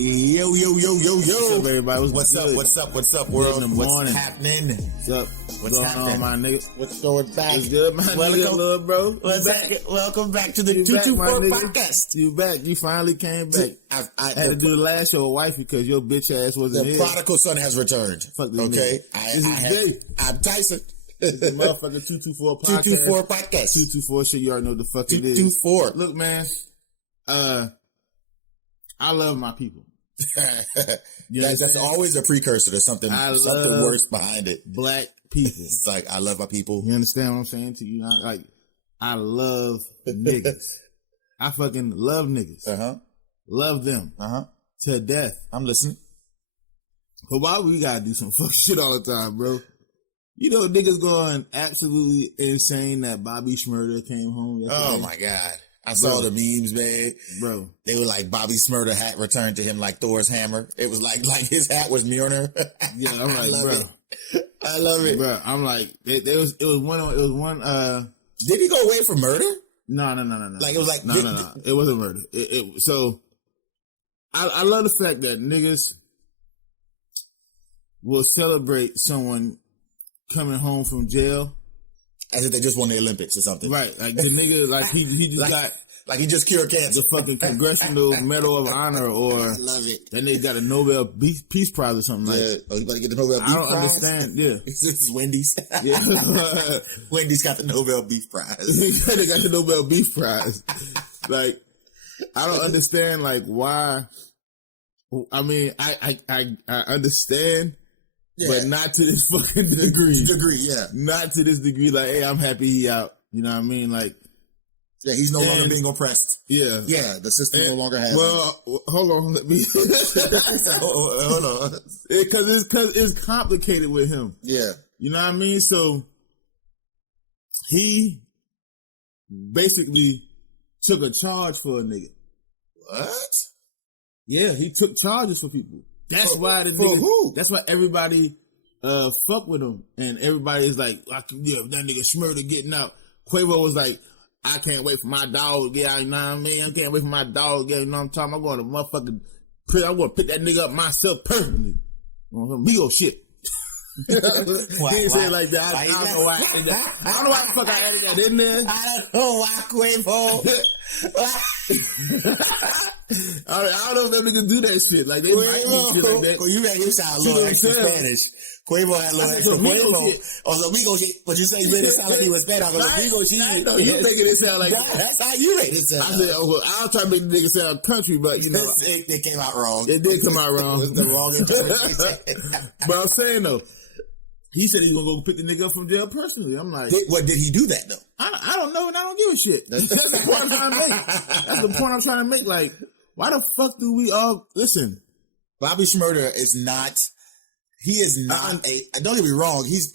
Yo, yo, yo, yo, yo. What's up, everybody? What's up, world? In the What's morning. happening? What's up? What's going happening? on, my nigga? What's going back? It's good, my nigga, little bro. Welcome back to the You back, 224 my nigga. podcast. You back. You finally came back. I had to do the last show with wife because your bitch ass wasn't The here. prodigal son has returned. Fuck this Okay? nigga. I'm Tyson. It's the motherfucker 224 podcast. 224 podcast. 224 shit. You already know what the fuck it is. 224. Look, man. I love my people. That's always a precursor to something worse behind it. Black people. It's like, I love my people. You understand what I'm saying to you? Like, I love niggas. I fucking love niggas. Love them. To death. I'm listening. But why we gotta do some fuck shit all the time, bro? You know, niggas going absolutely insane that Bobby Shmurda came home yesterday. Oh my God. I saw the memes, man. Bro. They were like, Bobby Shmurda hat returned to him like Thor's hammer. It was like his hat was Mjolnir. Yeah, I'm like, bro. I love it. Bro, I'm like, it was one, Did he go away for murder? No. Like, it was like, No. It wasn't murder. So, I love the fact that niggas will celebrate someone coming home from jail. As if they just won the Olympics or something. Right. Like the nigga, like he just got. Like he just cured cancer. The fucking Congressional Medal of Honor, or I love it. Then they got a Nobel Peace Prize or something like that. Oh, you about to get the Nobel Beef Prize? I don't understand. Yeah. This is Wendy's. Yeah. Wendy's got the Nobel Beef Prize. They got the Nobel Beef Prize. Like, I don't understand, like, why. I mean, I understand. Yeah. But not to this fucking degree. Not to this degree. Like, hey, I'm happy he out. You know what I mean? Like, yeah, he's no longer being oppressed. Yeah. Yeah, the system no longer has. Well, hold on. Let me. Hold on. Because it's complicated with him. Yeah. You know what I mean? So, he basically took a charge for a nigga. What? Yeah, he took charges for people. That's why the nigga. Who? That's why everybody fuck with him, and everybody is like, yeah, that nigga Shmurda getting out. Quavo was like, I can't wait for my dog to get out. You know what I mean? I can't wait for my dog to get. You know what I'm talking? I'm going to motherfucking. I'm going to pick that nigga up myself personally. Migo shit. He didn't say it like that. I don't know why. I don't know why the fuck I added that in there. I don't know why Quavo. I don't know if that nigga do that shit. Like, they might do shit like that. Well, you made him sound a little extra Spanish. Quavo had a little extra Quavo. Oh, so Migo shit. But you say you made it sound like he was Spanish. Migo shit. No, you making it sound like that's how you made it sound. I said, well, I'll try to make the nigga sound country, but you know. It came out wrong. It did come out wrong. It was the wrong interpretation. But I'm saying, though, he said he's gonna go pick the nigga up from jail personally. I'm like, did he do that though? I don't know, and I don't give a shit. That's the point I'm trying to make. That's the point I'm trying to make. Like, why the fuck do we all listen? Bobby Shmurda is not. He is not a. Don't get me wrong. He's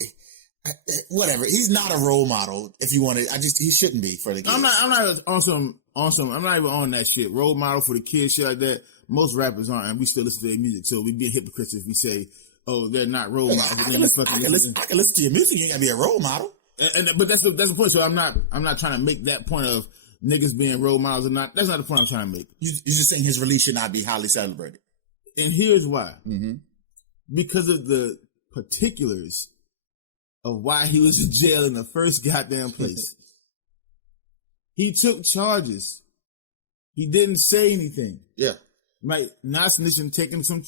whatever. He's not a role model. If you want to, he shouldn't be for the kids. I'm not on some. I'm not even on that shit. Role model for the kids, shit like that. Most rappers aren't, and we still listen to their music. So we be hypocrites if we say, oh, they're not role models. I can listen to your music. You ain't gotta be a role model. But that's the point. So I'm not trying to make that point of niggas being role models or not. That's not the point I'm trying to make. You're just saying his release should not be highly celebrated. And here's why. Mm-hmm. Because of the particulars of why he was in jail in the first goddamn place. He took charges. He didn't say anything. Yeah. Right. Not snitching, taking some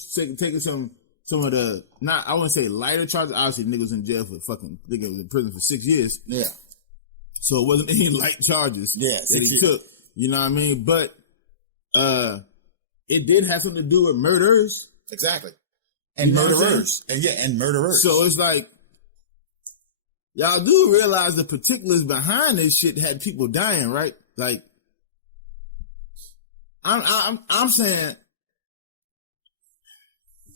of the, I wouldn't say lighter charges. Obviously, niggas in jail for fucking, nigga was in prison for 6 years. Yeah. So it wasn't any light charges that he took. You know what I mean? But it did have something to do with murders. Exactly. And murderers. And murderers. So it's like, y'all do realize the particulars behind this shit had people dying, right? Like, I'm saying,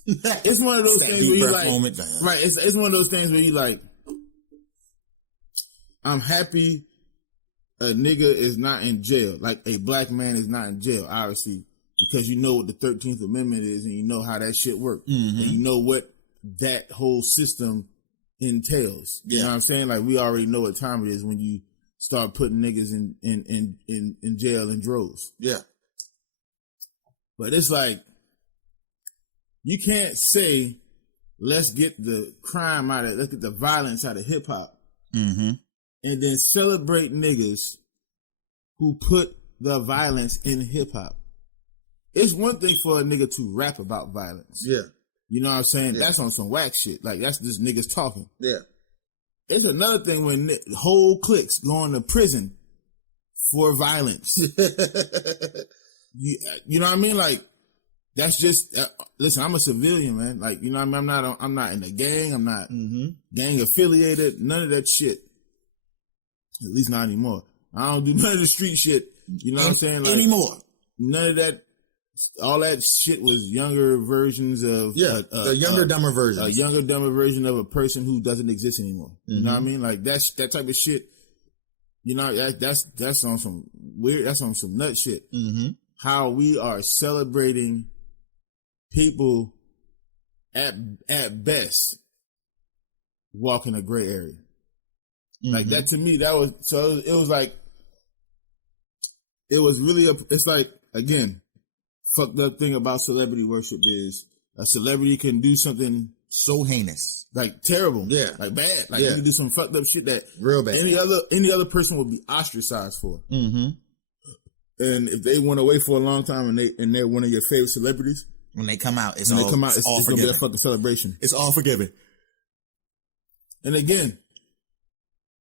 it's one of those things where you like, right? It's one of those things where you like, I'm happy a nigga is not in jail, like a black man is not in jail, obviously, because you know what the 13th Amendment is, and you know how that shit works, and you know what that whole system entails. You know what I'm saying? Like, we already know what time it is when you start putting niggas in jail in droves. Yeah. But it's like, you can't say, let's get the crime out of, let's get the violence out of hip hop, Mm-hmm. and then celebrate niggas who put the violence in hip hop. It's one thing for a nigga to rap about violence. Yeah. You know what I'm saying? Yeah. That's on some whack shit. Like, that's just niggas talking. Yeah. It's another thing when whole cliques going to prison for violence. You know what I mean? Like, that's just listen. I'm a civilian, man. Like, you know what I mean? I'm not in a gang. I'm not gang affiliated. None of that shit. At least not anymore. I don't do none of the street shit. You know what I'm saying? Like, anymore. None of that. All that shit was younger versions of the younger, dumber version. A younger, dumber version of a person who doesn't exist anymore. You know what I mean? Like, that's that type of shit. You know, that's on some weird. That's on some nut shit. Mm-hmm. How we are celebrating people at best walk in a gray area. Like, that to me, that was, so it was like, it was really it's like, again, fucked up thing about celebrity worship is a celebrity can do something so heinous, like terrible, yeah, like bad, like you can do some fucked up shit that real bad any other person would be ostracized for. Mm-hmm. And if they went away for a long time and they're one of your favorite celebrities, when they come out, it's all it's gonna be a fucking celebration. It's all forgiven. And again,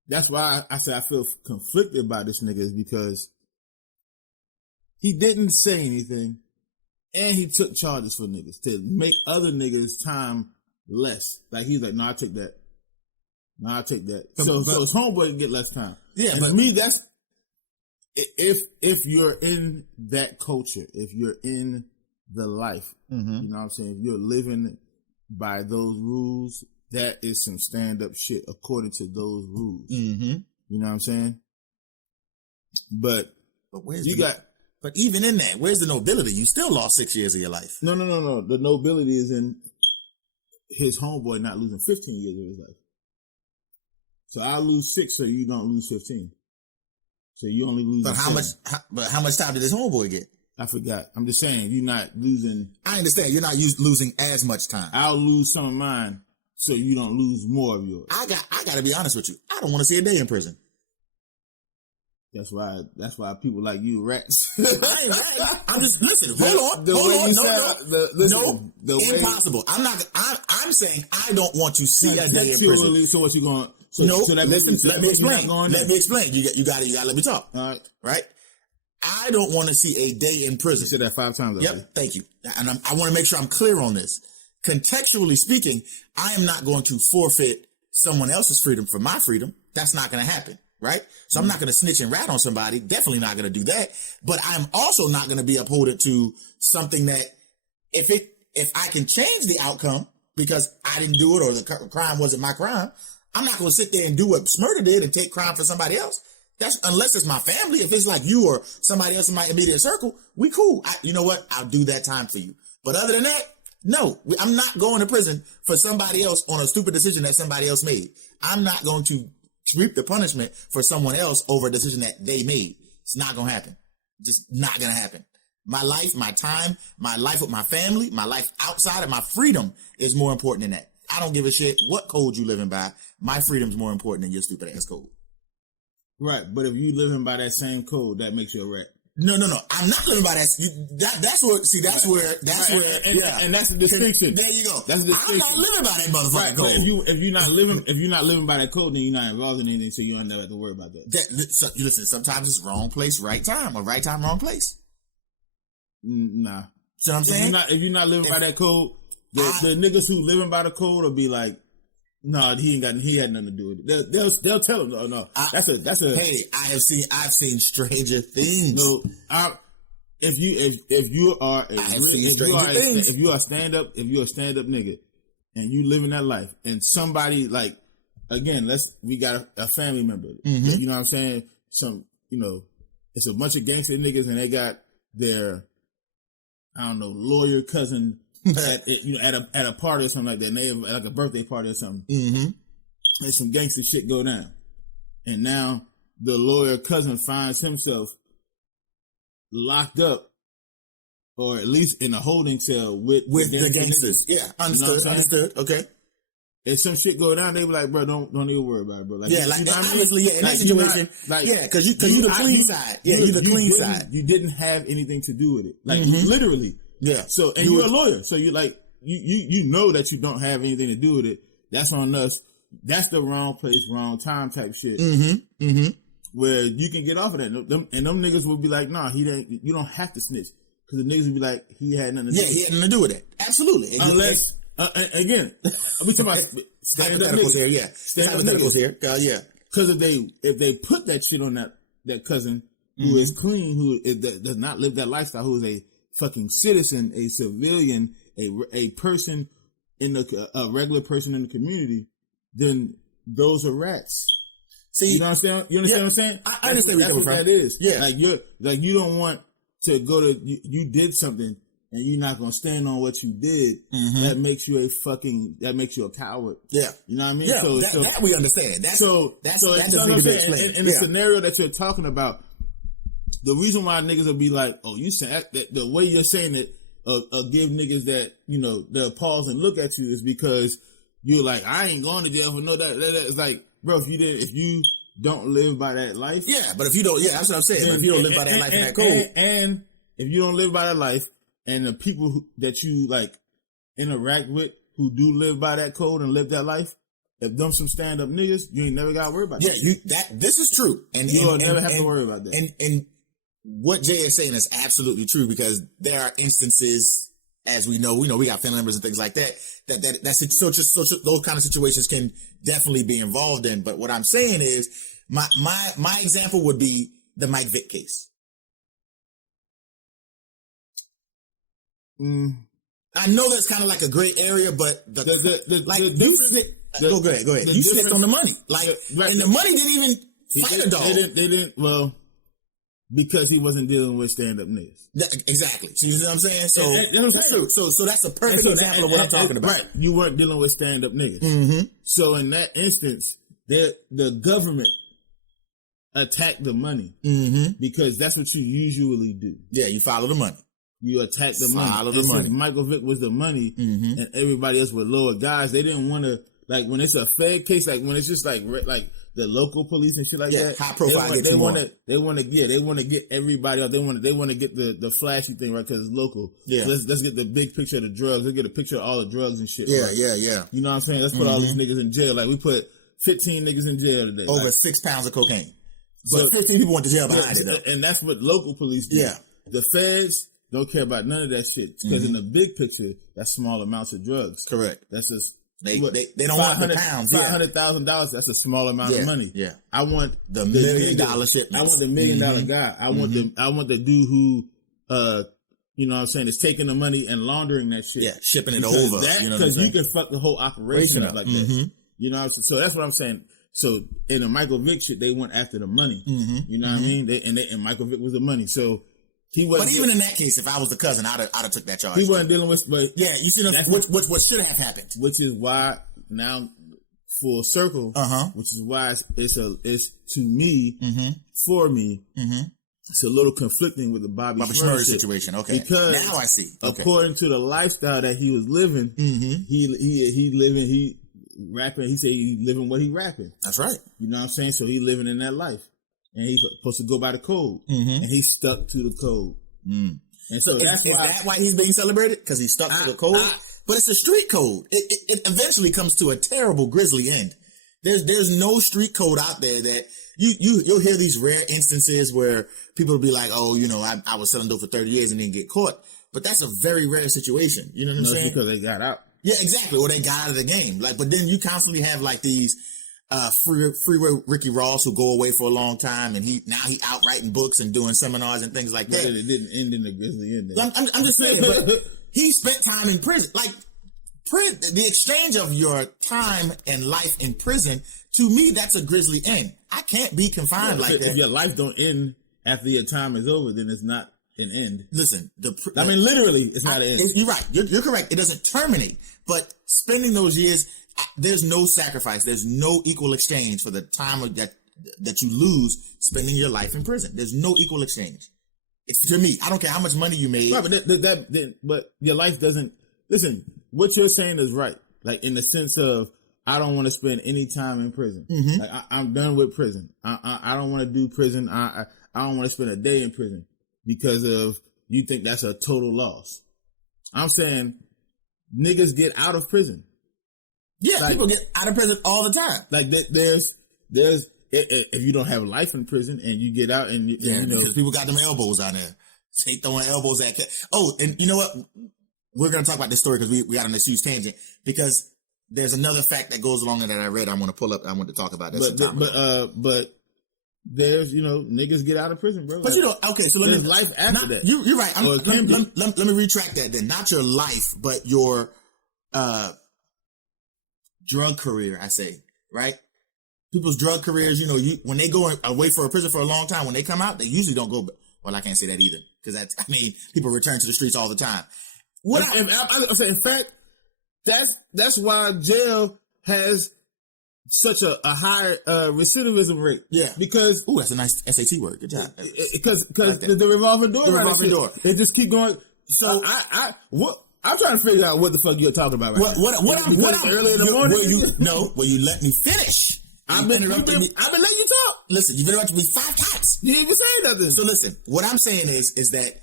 that's why I said I feel conflicted by this nigga, is because he didn't say anything, and he took charges for niggas to make other niggas' time less. Like, he's like, no, I took that. No, I take that. So his homeboy can get less time. Yeah, and but to me, that's if you're in that culture, if you're in the life, you know what I'm saying? If you're living by those rules, that is some stand-up shit according to those rules. Mm-hmm. You know what I'm saying? But where's you got... But even in that, where's the nobility? You still lost 6 years of your life. No. The nobility is in his homeboy not losing 15 years of his life. So I'll lose 6 so you don't lose 15. So you only lose. But how much time did his homeboy get? I forgot. I'm just saying, you're not losing. I understand. You're not losing as much time. I'll lose some of mine so you don't lose more of yours. I got to be honest with you. I don't want to see a day in prison. That's why people like you rats. I ain't rat. I'm just, listen, hold on. No, impossible. I'm saying I don't want to see a day in prison. So what you going? Let me explain. Let me explain. You got to let me talk. All right. Right? I don't want to see a day in prison. You said that 5 times. Yep. Already. Thank you. And I want to make sure I'm clear on this. Contextually speaking, I am not going to forfeit someone else's freedom for my freedom. That's not going to happen. Right? So I'm not going to snitch and rat on somebody. Definitely not going to do that. But I'm also not going to be upholded to something that if I can change the outcome because I didn't do it or the crime wasn't my crime, I'm not going to sit there and do what Shmurda did and take crime for somebody else. That's unless it's my family. If it's like you or somebody else in my immediate circle, we cool. You know what? I'll do that time for you. But other than that, no, I'm not going to prison for somebody else on a stupid decision that somebody else made. I'm not going to reap the punishment for someone else over a decision that they made. It's not going to happen. Just not going to happen. My life, my time, my life with my family, my life outside of my freedom is more important than that. I don't give a shit what code you living by. My freedom's more important than your stupid ass code. Right. But if you living by that same code, that makes you a rat. No. I'm not living by that. That's where. And that's the distinction. There you go. That's the distinction. I'm not living by that motherfucking code. But if you're not living by that code, then you're not involved in anything, so you don't never have to worry about that. So, listen, sometimes it's wrong place, right time, or right time, wrong place. Nah. See what I'm saying? If you're not living by that code, the niggas who living by the code will be like, no, he had nothing to do with it. They'll tell him, no. That's a. Hey, I've seen stranger things. No, if you are a stand up nigga, and you living that life, and somebody like, again, we got a family member. You know what I'm saying? It's a bunch of gangster niggas, and they got their, I don't know, lawyer cousin. at a party or something like that, and they have like a birthday party or something, and some gangster shit go down, and now the lawyer cousin finds himself locked up or at least in a holding cell with the gangsters. Yeah, understood. Okay. If some shit go down, they be like, bro, don't even worry about it, bro. Like, yeah, like, you know honestly, yeah, in that situation, because you the clean side. Yeah, you the clean side. You didn't have anything to do with it. Like, literally. Yeah. So, and you're a lawyer. So you like, you know that you don't have anything to do with it. That's on us. That's the wrong place, wrong time type shit. Where you can get off of that. And them niggas will be like, nah, you don't have to snitch. Because the niggas will be like, he had nothing to do with it. Yeah, he had nothing to do with it. Absolutely. Unless, again, we talking about hypotheticals here, yeah. Hypotheticals here. Yeah. Because if they put that shit on that cousin who is clean, that does not live that lifestyle, who is a fucking citizen, a civilian, a person a regular person in the community, then those are rats. See, you understand? You understand what I'm saying? I understand where you're coming from. That is. Yeah. You don't want to go to you did something and you're not gonna stand on what you did. That makes you a coward. Yeah. You know what I mean? Yeah. That we understand. That's what I'm saying. In the scenario that you're talking about, the reason why niggas will be like, oh, you say that the way you're saying it, give niggas that, they'll pause and look at you is because you're like, I ain't going to jail for no that. It's like, bro, if you don't live by that life. Yeah, but if you don't, that's what I'm saying. If you don't live by that life and that code. And if you don't live by that life and the people that you like interact with who do live by that code and live that life, if them some stand up niggas, you ain't never got to worry about that. Yeah, this is true. And you'll never have to worry about that. And what Jay is saying is absolutely true because there are instances, as we know, we got family members and things like that. So those kind of situations can definitely be involved in. But what I'm saying is, my example would be the Mike Vick case. I know that's kind of like a gray area, but go ahead. You snitched on the money, and the money didn't even fight a dog. They didn't. Well. Because he wasn't dealing with stand-up niggas. Exactly. See what I'm saying? So that's true. So that's a perfect example of what I'm talking about. Right. You weren't dealing with stand-up niggas. So in that instance, the government attacked the money because that's what you usually do. Yeah, you follow the money. You attack the money. Follow the money. Michael Vick was the money, and everybody else were lower guys. They didn't want to when it's a Fed case, when it's just like the local police and shit like that. High profile. They want to get everybody out. They want to get the flashy thing right because it's local. Yeah. So let's get the big picture of the drugs. Let's get a picture of all the drugs and shit. Yeah, right? yeah. You know what I'm saying? Let's put all these niggas in jail. Like we put 15 niggas in jail today. Over 6 pounds of cocaine. But 15 people went to jail behind it though. And that's what local police do. Yeah. The feds don't care about none of that shit because in the big picture, that's small amounts of drugs. Correct. That's just. They don't want the pounds. $500,000. That's a small amount of money. Yeah. I want the $1 million shipment. I want the $1 million guy. I want the dude who, you know what I'm saying, is taking the money and laundering that shit. Yeah, shipping it over. Because you can fuck the whole operation up like that. You know, so that's what I'm saying. So in the Michael Vick shit, they went after the money. You know what I mean? And Michael Vick was the money. So. But even in that case, if I was the cousin, I'd have took that charge. He wasn't dealing with, but yeah, you see, what should have happened, which is why now full circle, which is why it's to me, for me, it's a little conflicting with the Bobby Shmurda situation. Okay, because now I see. Okay. According to the lifestyle that he was living, he rapping. He said he living what he rapping. That's right. You know what I'm saying? So he living in that life. And he's supposed to go by the code, and he stuck to the code. And so is that why he's being celebrated? Because he stuck to the code. But it's a street code. It eventually comes to a terrible, grisly end. There's no street code out there that you'll hear these rare instances where people will be like, oh, I was selling dope for 30 years and didn't get caught. But that's a very rare situation. You know what I'm saying? Because they got out. Yeah, exactly. Or they got out of the game. But then you constantly have these. Freeway Ricky Ross who go away for a long time and he out writing books and doing seminars and things like that. But it didn't end in the grisly end. I'm just saying, but he spent time in prison. The exchange of your time and life in prison, to me, that's a grisly end. I can't be confined like that. If your life don't end after your time is over, then it's not an end. Listen, literally, it's not an end. You're right. You're correct. It doesn't terminate, but spending those years. There's no sacrifice. There's no equal exchange for the time that you lose spending your life in prison. There's no equal exchange. To me, I don't care how much money you made. Right, but your life doesn't. Listen, what you're saying is right. Like in the sense of, I don't want to spend any time in prison. Mm-hmm. Like I'm done with prison. I don't want to do prison. I don't want to spend a day in prison because of you think that's a total loss. I'm saying niggas get out of prison. Yeah, like, people get out of prison all the time. Like there's if you don't have life in prison and you get out and you know because people got them elbows out there. They throwing elbows at. Oh, and you know what? We're gonna talk about this story because we got on this huge tangent because there's another fact that goes along that I read. I want to pull up. I want to talk about that. But there's niggas get out of prison, bro. But okay. So there's life after that. You're right. Let me retract that. Then not your life, but your drug career. I say right. People's drug careers. When they go away for a prison for a long time, when they come out, they usually don't go. Well, I can't say that either because people return to the streets all the time. In fact, that's why jail has such a high recidivism rate. Yeah, because that's a nice SAT word. Good job. Because the revolving door. The revolving door. They just keep going. So I'm trying to figure out what the fuck you're talking about right now. What I'm early in the morning. Will you let me finish? I've been letting you talk. Listen, you've interrupted me 5 times. You didn't even say nothing. So listen, what I'm saying is that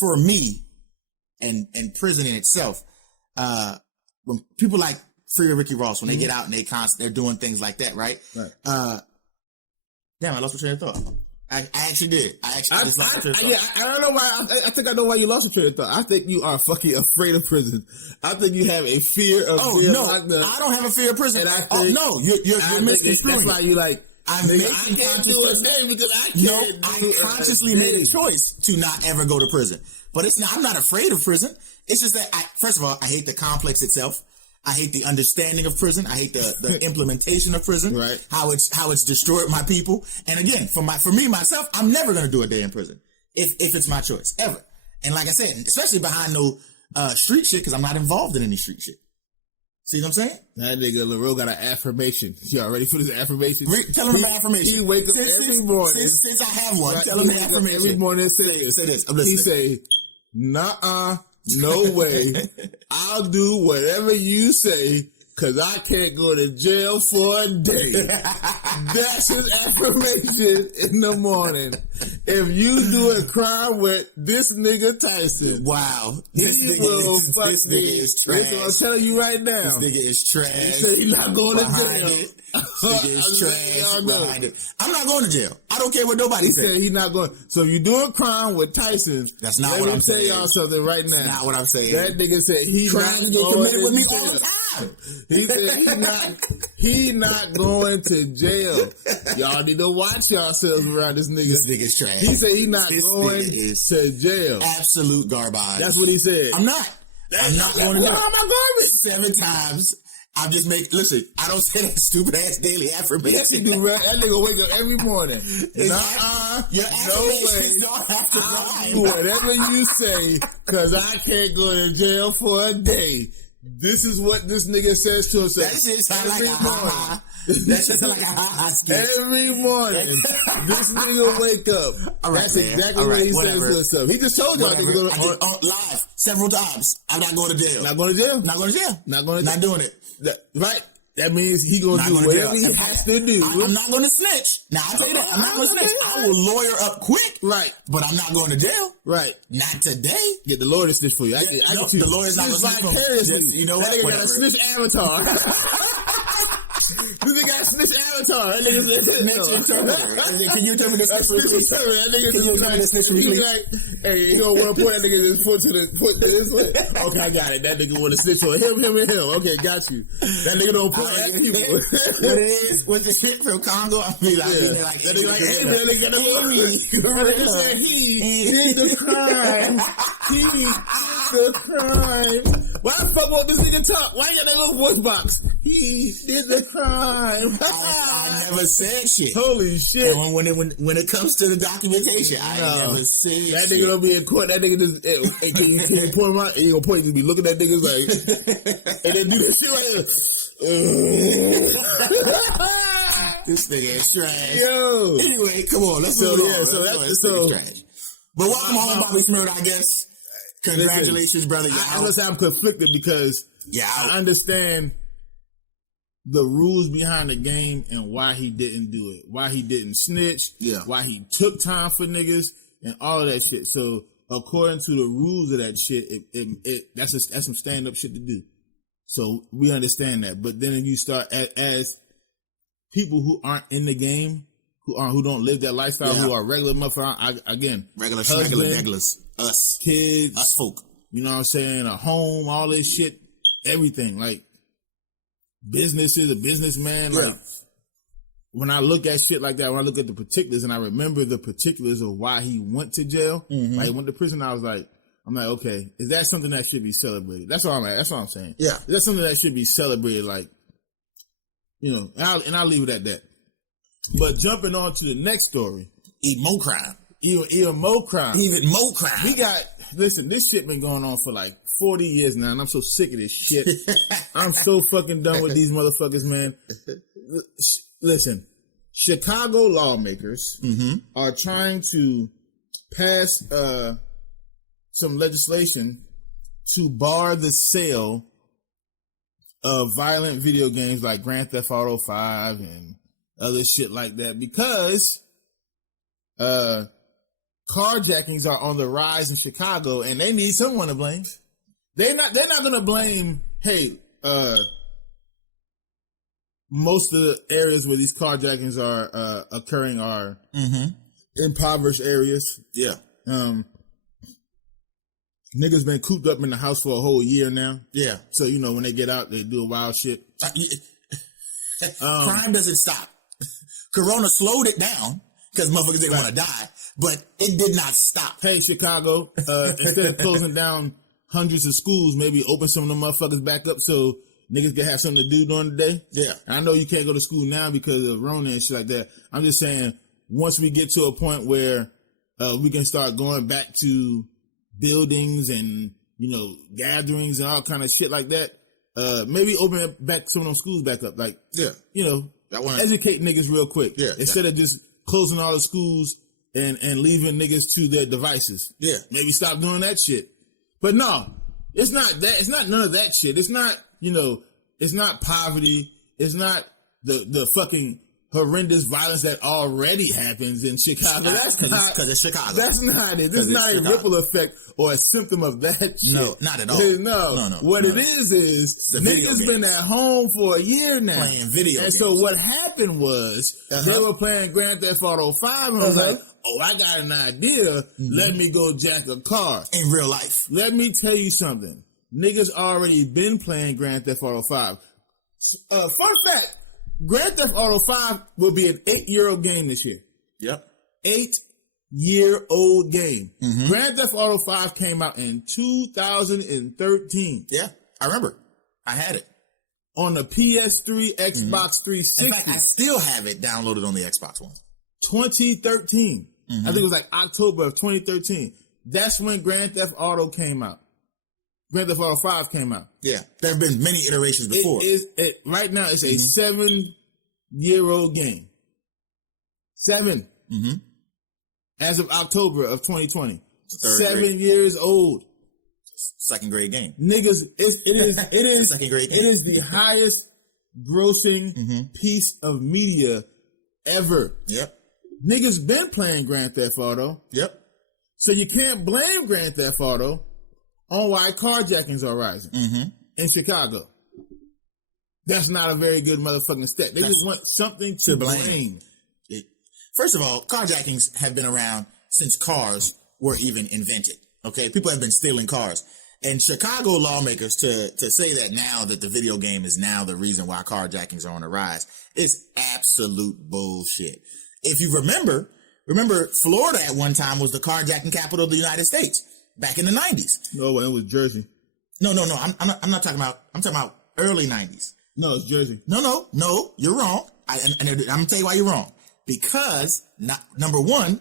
for me and prison in itself, when people like Free Ricky Ross, when they get out and they're doing things like that, right? Damn, I lost my train of thought. I actually did. I just lost my train of thought. Yeah, I don't know why. I think I know why you lost your train of thought. I think you are fucking afraid of prison. I think you have a fear of being locked up. I don't have a fear of prison. You're misconstruing. That's why you like. I can't do a day because I can't. I consciously made a choice to not ever go to prison. But I'm not afraid of prison. It's just that first of all, I hate the complex itself. I hate the understanding of prison. I hate the implementation of prison. Right. How it's destroyed my people. And again, for me myself, I'm never gonna do a day in prison if it's my choice ever. And like I said, especially behind no street shit because I'm not involved in any street shit. See what I'm saying? That nigga LaRoe got an affirmation. Y'all ready for this affirmation? Tell him the affirmation. He wake up every morning. Since I have one, tell him the affirmation. Every morning say this. I'm listening. He say, "Nuh-uh, no way. I'll do whatever you say because I can't go to jail for a day." That's his affirmation in the morning. If you do a crime with this nigga Tyson, wow, this nigga is trash. I'm telling you right now, this nigga is trash. He said he's not going to jail. This nigga is trash behind it. I'm not going to jail. I don't care what nobody says. He said he's not going. So if you do a crime with Tyson, that's not what I'm saying. Let me tell y'all something right now. That's not what I'm saying. That nigga said he's not going to with me all the time. He said he's not going to jail. Y'all need to watch yourselves around this nigga. This nigga's trash. He said he's not going to jail. Absolute garbage. That's what he said. I'm not going to jail. How am I garbage? 7 times. I'm just listen, I don't say that stupid ass daily affirmation. Yes, you do, right? That nigga wake up every morning. Your affirmations don't have to I'll do whatever you say, because I can't go to jail for a day. This is what this nigga says to himself. That shit sound like a ha-ha. That shit sound like a ha-ha skit. Every morning, this nigga wake up. All right, that's exactly what he says to himself. He just told y'all nigga go to live several times. I'm not going to jail. Not going to jail? Not going to jail. Not doing it. Right? That means he gonna do whatever he has to do. I'm not gonna snitch. Now I'll tell you that. I'm not gonna snitch. I will lawyer up quick. Right. But I'm not going to jail. Right. Not today. Get the lawyer to snitch for you. I get you. The lawyer's not gonna snitch for me. You know what? That nigga got a snitch avatar. This nigga got a snitch avatar. That nigga snitch interpreter. Can you interpret this snitch for me? That nigga just snitch for me. Like, hey, you know what point that nigga just put to this way? Okay, I got it. That nigga want to snitch on him, and him. Okay, got you. That nigga don't point at people. What it is, with the shit from Congo, I be like, that nigga like, hey, man, they got a movie. He did the crime. He did the crime. Why the fuck won't this nigga talk? Why you got that little voice box? He did the crime. I never said shit. Holy shit. And when it comes to the documentation, I never said shit. That nigga don't be in court. That nigga just, hey, can you point him out? And he gonna point, just be looking at niggas like, and then do this shit right here. This nigga is trash. Yo. Anyway, come on, let's move on. So that's trash. But welcome home, Bobby Shmurda, I guess. Congratulations, brother. I'm conflicted because I understand the rules behind the game and why he didn't do it, why he didn't snitch, why he took time for niggas and all of that shit. So according to the rules of that shit, that's some stand up shit to do. So we understand that. But then you start as people who aren't in the game, who don't live that lifestyle, who are regular motherfuckers, again, regular regulars, us kids, us folk. You know what I'm saying? A home, all this shit, everything. Like businesses, a businessman. Like when I look at shit like that, when I look at the particulars and I remember the particulars of why he went to jail, why he went to prison, I'm like, okay, is that something that should be celebrated? That's all I'm at. That's all I'm saying. Yeah. Is that something that should be celebrated? Like, you know, and I'll leave it at that. But jumping on to the next story. Even more crime. Even more crime. Even more crime. Listen, this shit been going on for like 40 years now, and I'm so sick of this shit. I'm so fucking done with these motherfuckers, man. Listen, Chicago lawmakers are trying to pass some legislation to bar the sale of violent video games like Grand Theft Auto 5 and other shit like that because carjackings are on the rise in Chicago and they need someone to blame. They're not gonna blame, most of the areas where these carjackings are occurring are impoverished areas. Yeah. Niggas been cooped up in the house for a whole year now. Yeah. So, you know, when they get out, they do wild shit. Crime doesn't stop. Corona slowed it down because motherfuckers didn't want to die, but it did not stop. Hey, Chicago, instead of closing down hundreds of schools, maybe open some of them motherfuckers back up so niggas can have something to do during the day. Yeah. And I know you can't go to school now because of Rona and shit like that. I'm just saying, once we get to a point where we can start going back to buildings and, you know, gatherings and all kind of shit like that, maybe open back some of them schools back up. Like, you know, educate niggas real quick. Yeah. Instead of just closing all the schools and leaving niggas to their devices. Yeah. Maybe stop doing that shit. But no, it's not that. It's not none of that shit. It's not, you know, it's not poverty. It's not the fucking horrendous violence that already happens in Chicago. That's not, because it's Chicago. That's not it. This is not a ripple effect or a symptom of that shit. No, not at all. No. What it is niggas been at home for a year now. Playing video games. So what happened was they were playing Grand Theft Auto 5 and I was like, oh, I got an idea. Let me go jack a car. In real life. Let me tell you something. Niggas already been playing Grand Theft Auto 5. Fun fact. Grand Theft Auto 5 will be an 8-year-old game this year. Yep. 8-year-old game. Grand Theft Auto 5 came out in 2013. Yeah, I remember. I had it. On the PS3, Xbox 360. In fact, I still have it downloaded on the Xbox One. 2013. I think it was like October of 2013. That's when Grand Theft Auto came out. Grand Theft Auto 5 came out. Yeah. There have been many iterations before. Right now, it's a 7-year-old game. 7. As of October of 2020. 7 years old. Second grade game. Niggas, it is second grade game. It is the highest grossing piece of media ever. Yep. Niggas been playing Grand Theft Auto. Yep. So you can't blame Grand Theft Auto on why carjackings are rising in Chicago. That's not a very good motherfucking step. They just want something to blame. First of all, carjackings have been around since cars were even invented. Okay, people have been stealing cars. And Chicago lawmakers to say that now that the video game is now the reason why carjackings are on the rise is absolute bullshit. If you remember Florida at one time was the carjacking capital of the United States. Back in the 90s. No, it was Jersey. No. I'm not talking about. I'm talking about early 90s. No, it's Jersey. No. You're wrong. And I'm gonna tell you why you're wrong. Because number one,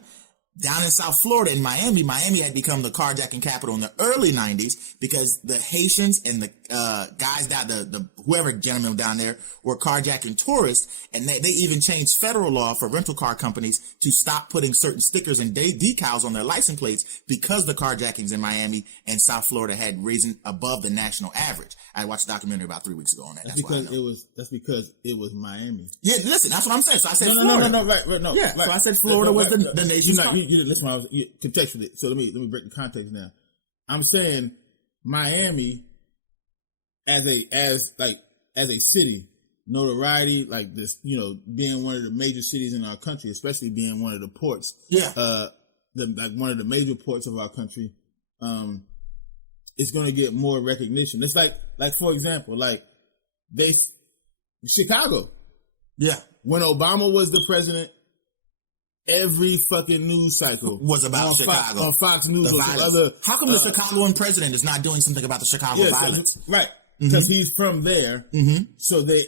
down in South Florida in Miami had become the carjacking capital in the early 90s because the Haitians and the guys down the whoever gentlemen down there were carjacking tourists, and they even changed federal law for rental car companies to stop putting certain stickers and decals on their license plates because the carjackings in Miami and South Florida had risen above the national average. I watched a documentary about 3 weeks ago on that. That's because it was Miami. Yeah, listen, that's what I'm saying. So I said Florida. No. Yeah, right. So I said Florida was the nation's. You didn't listen when I was contextually. So let me break the context now. I'm saying Miami as a city, notoriety, like this, being one of the major cities in our country, especially being one of the ports. Yeah. One of the major ports of our country. It's going to get more recognition. It's like for example, Chicago. Yeah. When Obama was the president, every fucking news cycle was about Chicago. On Fox News or other. How come the Chicagoan president is not doing something about the Chicago violence? Right. Because he's from there. Mm-hmm. So they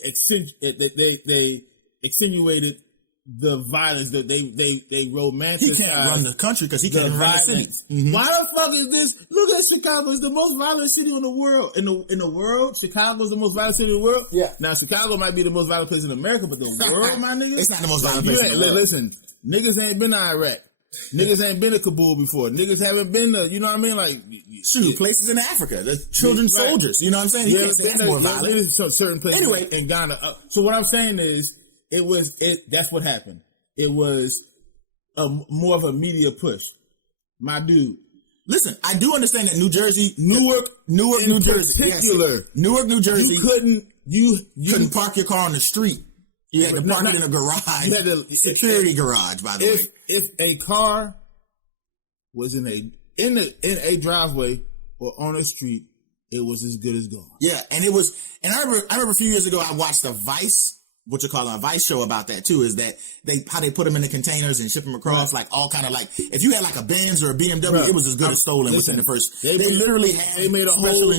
extenuated the violence that they romanticize. He can't run the country because he can't run the city. Mm-hmm. Why the fuck is this? Look at Chicago. It's the most violent city in the world. In the world, Chicago is the most violent city in the world. Yeah. Now Chicago might be the most violent place in America, but the world, my niggas, it's not the most violent place in the world. Listen, niggas ain't been to Iraq. Niggas ain't been to Kabul before. Niggas haven't been to, you know what I mean? Like, places in Africa, the children soldiers. You know what I'm saying? You can't say that's more violent. Certain places anyway, in Ghana. So what I'm saying is, that's what happened. It was more of a media push. My dude. Listen, I do understand that Newark, New Jersey. Particular. Newark, New Jersey. You couldn't park your car on the street. You had to park it in a garage. You had to security garage, by the way. If a car was in a driveway or on a street, it was as good as gone. Yeah, and it was. And I remember a few years ago, I watched a Vice show about that too. Is that how they put them in the containers and ship them across, like all kind of like if you had like a Benz or a BMW, it was as good as stolen within the first. They made a whole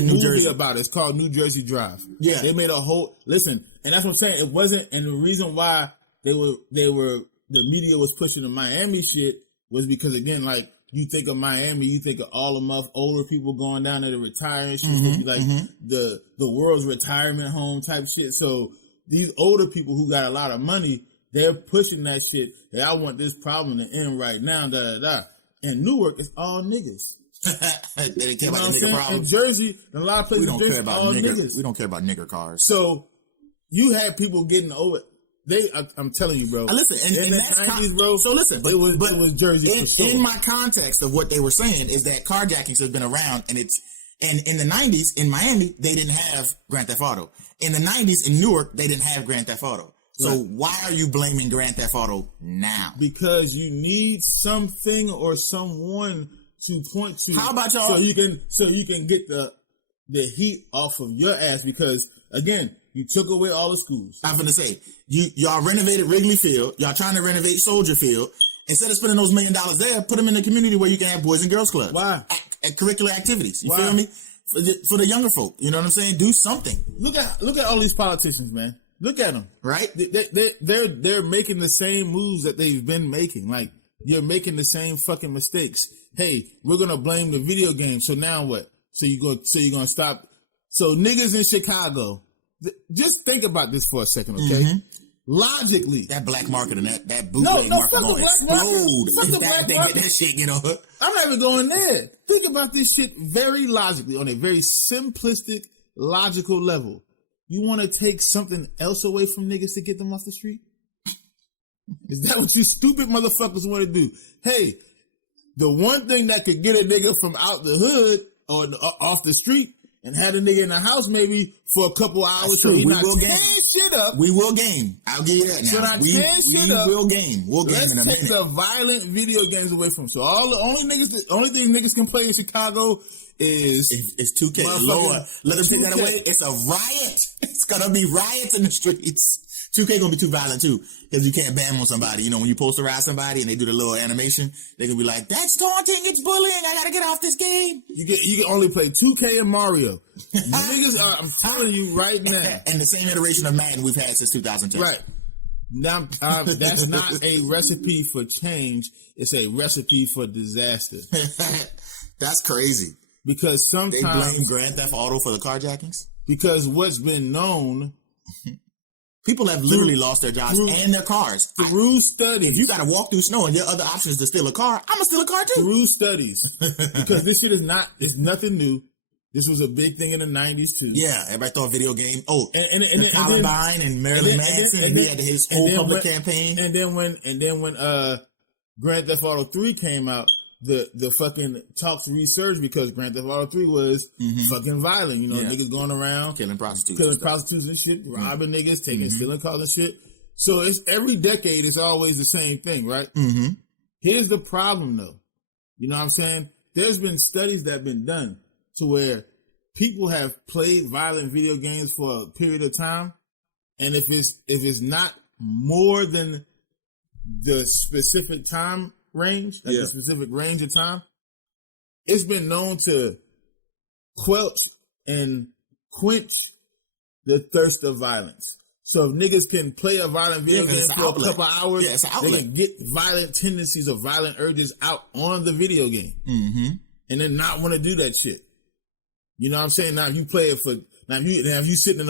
movie about it. It's called New Jersey Drive. Yeah, they made a whole listen, and that's what I'm saying. It wasn't, and the reason why the media was pushing the Miami shit was because again, like you think of Miami, you think of all the older people going down there to retire and shit, the world's retirement home type shit. So these older people who got a lot of money, they're pushing that shit. Hey, I want this problem to end right now. And Newark is all niggas. They didn't care about the nigga problem. In Jersey, in a lot of places, we don't care about all niggas. We don't care about nigger cars. So you had people getting over. I'm telling you, bro. Listen, in the 90s, bro. So listen, it was Jersey. In my context of what they were saying is that carjackings has been around, and in the 90s in Miami they didn't have Grand Theft Auto. In the 90s in Newark they didn't have Grand Theft Auto. So why are you blaming Grand Theft Auto now? Because you need something or someone to point to. How about y'all? So you can get the heat off of your ass because again. You took away all the schools. I'm going to say, y'all renovated Wrigley Field. Y'all trying to renovate Soldier Field. Instead of spending those $1 million there, put them in the community where you can have boys and girls clubs. Why? At curricular activities. You feel me? For the younger folk. You know what I'm saying? Do something. Look at all these politicians, man. Look at them. Right? They're making the same moves that they've been making. Like, you're making the same fucking mistakes. Hey, we're going to blame the video game. So now what? So you're going to stop. So niggas in Chicago. Just think about this for a second, okay? Mm-hmm. Logically, that black market and that bootleg market going to explode if they get that shit, I'm not even going there. Think about this shit very logically, on a very simplistic, logical level. You want to take something else away from niggas to get them off the street? Is that what you stupid motherfuckers want to do? Hey, the one thing that could get a nigga from out the hood or off the street and had a nigga in the house maybe for a couple hours so he not tearing shit up. We will game. I'll give you that now. So we will game. We'll game in a minute. Let's take the violent video games away from him. So the only thing niggas can play in Chicago is 2K. Lord, let them take that away. It's a riot. It's gonna be riots in the streets. 2K gonna be too violent too, because you can't bam on somebody. When you posterize somebody and they do the little animation, they can be like, "That's taunting, it's bullying. I gotta get off this game." You can only play 2K and Mario. Niggas I'm telling you right now. And the same iteration of Madden we've had since 2010. Right. Now, that's not a recipe for change. It's a recipe for disaster. That's crazy. Because They sometimes blame Grand Theft Auto for the carjackings. because what's been known People have literally lost their jobs and their cars. through studies. If you got to walk through snow and your other option is to steal a car, I'm gonna steal a car too. Through studies, because this shit it's nothing new. This was a big thing in the 90s too. Yeah, everybody thought video game. Oh, and the Columbine and Marilyn Manson, and he had his whole public campaign. And then when Grand Theft Auto 3 came out, the fucking talks resurged because Grand Theft Auto 3 was fucking violent. You know, niggas going around killing prostitutes and shit, robbing niggas, stealing cars and shit. So it's every decade it's always the same thing, right? Mm-hmm. Here's the problem though. You know what I'm saying? There's been studies that have been done to where people have played violent video games for a period of time, and if it's not more than the specific time range, like the specific range of time, it's been known to quench the thirst of violence. So if niggas can play a violent video game for a couple hours, they can get violent tendencies or violent urges out on the video game, and then not want to do that shit. You know what I'm saying? Now if you play it if you sitting in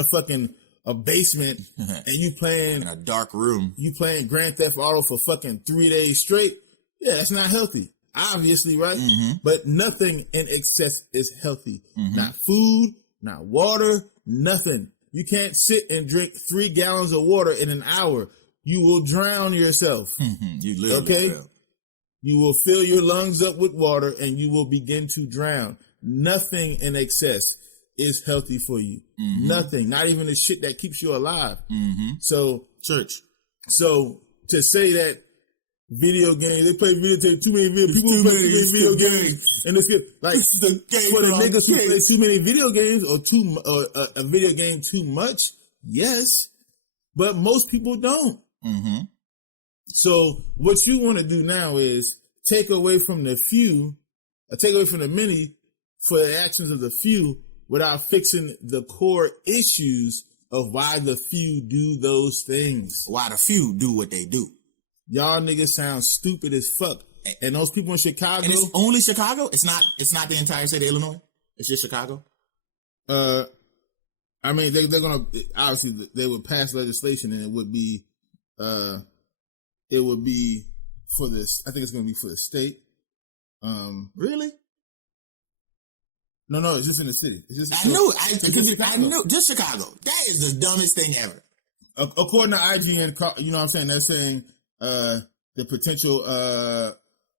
a basement and you playing in a dark room, you playing Grand Theft Auto for fucking 3 days straight, yeah, that's not healthy. Obviously, right? But nothing in excess is healthy. Not food, not water, nothing. You can't sit and drink 3 gallons of water in an hour. You will drown yourself. You literally will. You will fill your lungs up with water and you will begin to drown. Nothing in excess is healthy for you. Nothing. Not even the shit that keeps you alive. So to say that video games, they play video games, too many video games, and it's like for the niggas who play too many video games or a video game too much, yes, but most people don't. So what you want to do now is take away from the few, take away from the many for the actions of the few without fixing the core issues of why the few do those things. Why the few do what they do. Y'all niggas sound stupid as fuck. And those people in Chicago. And it's only Chicago? It's not the entire state of Illinois? It's just Chicago? I mean, they're gonna obviously they would pass legislation and it would be for this. I think it's gonna be for the state. Really? No, it's just in the city. It's just I knew just Chicago. That is the dumbest thing ever. According to IGN, you know what I'm saying? They're saying the potential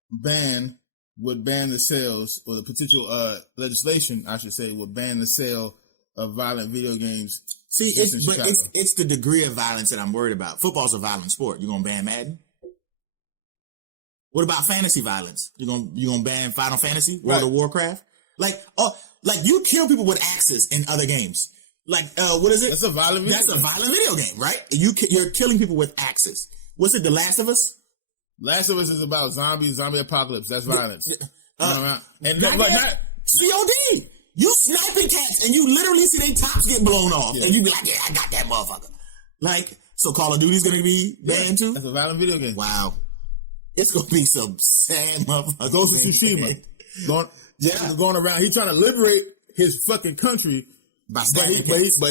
ban would ban the sales, or the potential legislation, I should say, would ban the sale of violent video games. See, it's the degree of violence that I'm worried about. Football's a violent sport. You gonna ban Madden? What about fantasy violence? You gonna ban Final Fantasy, World of Warcraft? Like you kill people with axes in other games. Like what is it? That's a violent video game, right? You're killing people with axes. What's it? The Last of Us? Last of Us is about zombie apocalypse. That's violence. And not COD. You sniping cats and you literally see their tops get blown off, and you be like, "Yeah, I got that motherfucker." Like, so Call of Duty's gonna be banned too. That's a violent video game. Wow, it's gonna be some sad motherfuckers. Ghost of Tsushima, going around. He's trying to liberate his fucking country, but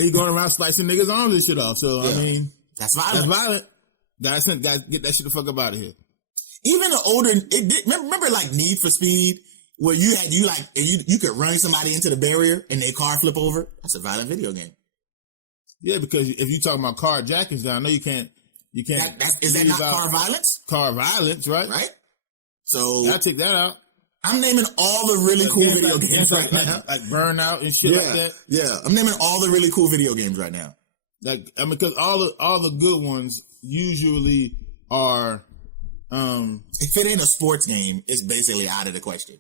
he going around slicing niggas' arms and shit off. So I mean, that's violent. That's violent. Guys, get that shit the fuck up out of here. Even the older, remember like Need for Speed, where you could run somebody into the barrier and their car flip over. That's a violent video game. Yeah, because if you talking about carjackings, I know you can't. Is that not car violence? Car violence, right? Right. So I'll take that out. I'm naming all the really cool video games right now, like Burnout and shit like that. Yeah, I'm naming all the really cool video games right now. Like, I mean, because all the good ones usually are. If it ain't a sports game, it's basically out of the question.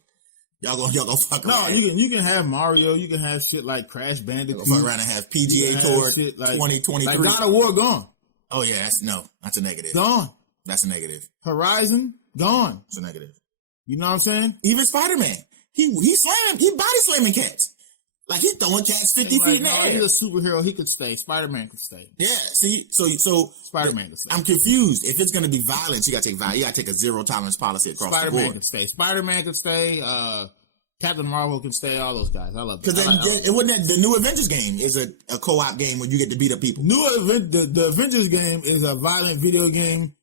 Y'all go fuck around. No, you can have Mario. You can have shit like Crash Bandicoot. Fuck around and have PGA Tour 2023. Like God of War gone. Oh yeah, that's a negative. Gone. That's a negative. Horizon gone. It's a negative. You know what I'm saying? Even Spider-Man, he body slamming cats. Like he's throwing cats 50 feet in the air. He's a superhero. He could stay. Spider-Man could stay. Yeah. See, so Spider-Man could stay. I'm confused. If it's gonna be violence, you gotta take a zero tolerance policy across the board. Spider-Man could stay. Spider-Man could stay. Captain Marvel can stay. All those guys, I love it. Because it wasn't the new Avengers game is a co-op game where you get to beat up people. The Avengers game is a violent video game,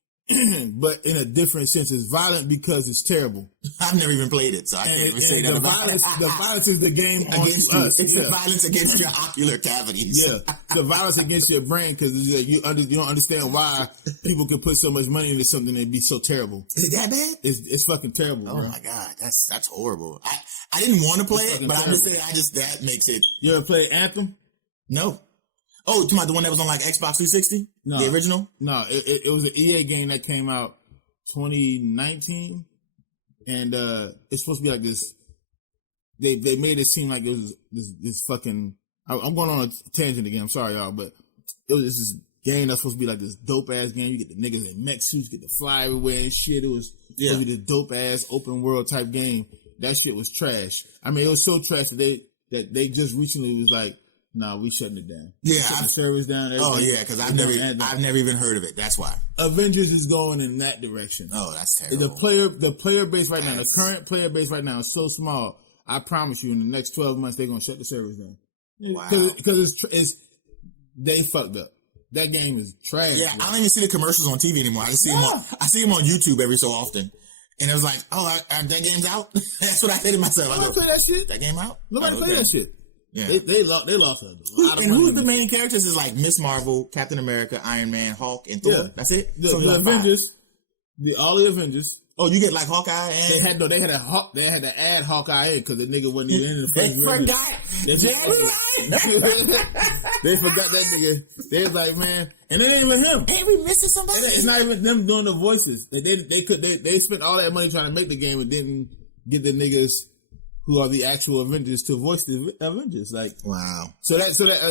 but in a different sense. It's violent because it's terrible. I've never even played it, so I can't even say that about it. The violence is the game against you. us. It's the violence against your ocular cavities. Yeah, the violence against your brain because you don't understand why people can put so much money into something and be so terrible. Is it that bad? It's fucking terrible. Oh bro. my god, that's horrible. I didn't want to play it, but I'm just saying that makes it. You ever played Anthem? No. Oh, talking about the one that was on like Xbox 360? No. The original? No, it was an EA game that came out 2019, and it's supposed to be like this. They made it seem like it was this fucking. I'm going on a tangent again. I'm sorry, y'all, but it was this game that's supposed to be like this dope ass game. You get the niggas in mech suits, get to fly everywhere and shit. It was supposed to be this dope ass open world type game. That shit was trash. I mean, it was so trash that they just recently was like, nah, we shutting it down. Yeah, the service down. Oh yeah, because I've never even heard of it. That's why. Avengers is going in that direction. Oh, that's terrible. The player base right now, the current player base right now is so small. I promise you, in the next 12 months, they're gonna shut the servers down. Wow. Because they fucked up. That game is trash. Yeah, bro. I don't even see the commercials on TV anymore. I just see them I see them on YouTube every so often. And it was like, that game's out? That's what I said to myself. I don't play that shit. That game out? Nobody play that shit. Yeah. They lost a lot of and who's the main characters? Is like Miss Marvel, Captain America, Iron Man, Hulk, and Thor. Yeah. That's it? The Avengers. All the Avengers. Oh, you get like Hawkeye and they had to add Hawkeye in because the nigga wasn't even in the first They forgot that nigga. They was like, man, and it ain't even him. Ain't we missing somebody? It's not even them doing the voices. They spent all that money trying to make the game and didn't get the niggas who are the actual Avengers to voice the Avengers. Like, wow. So that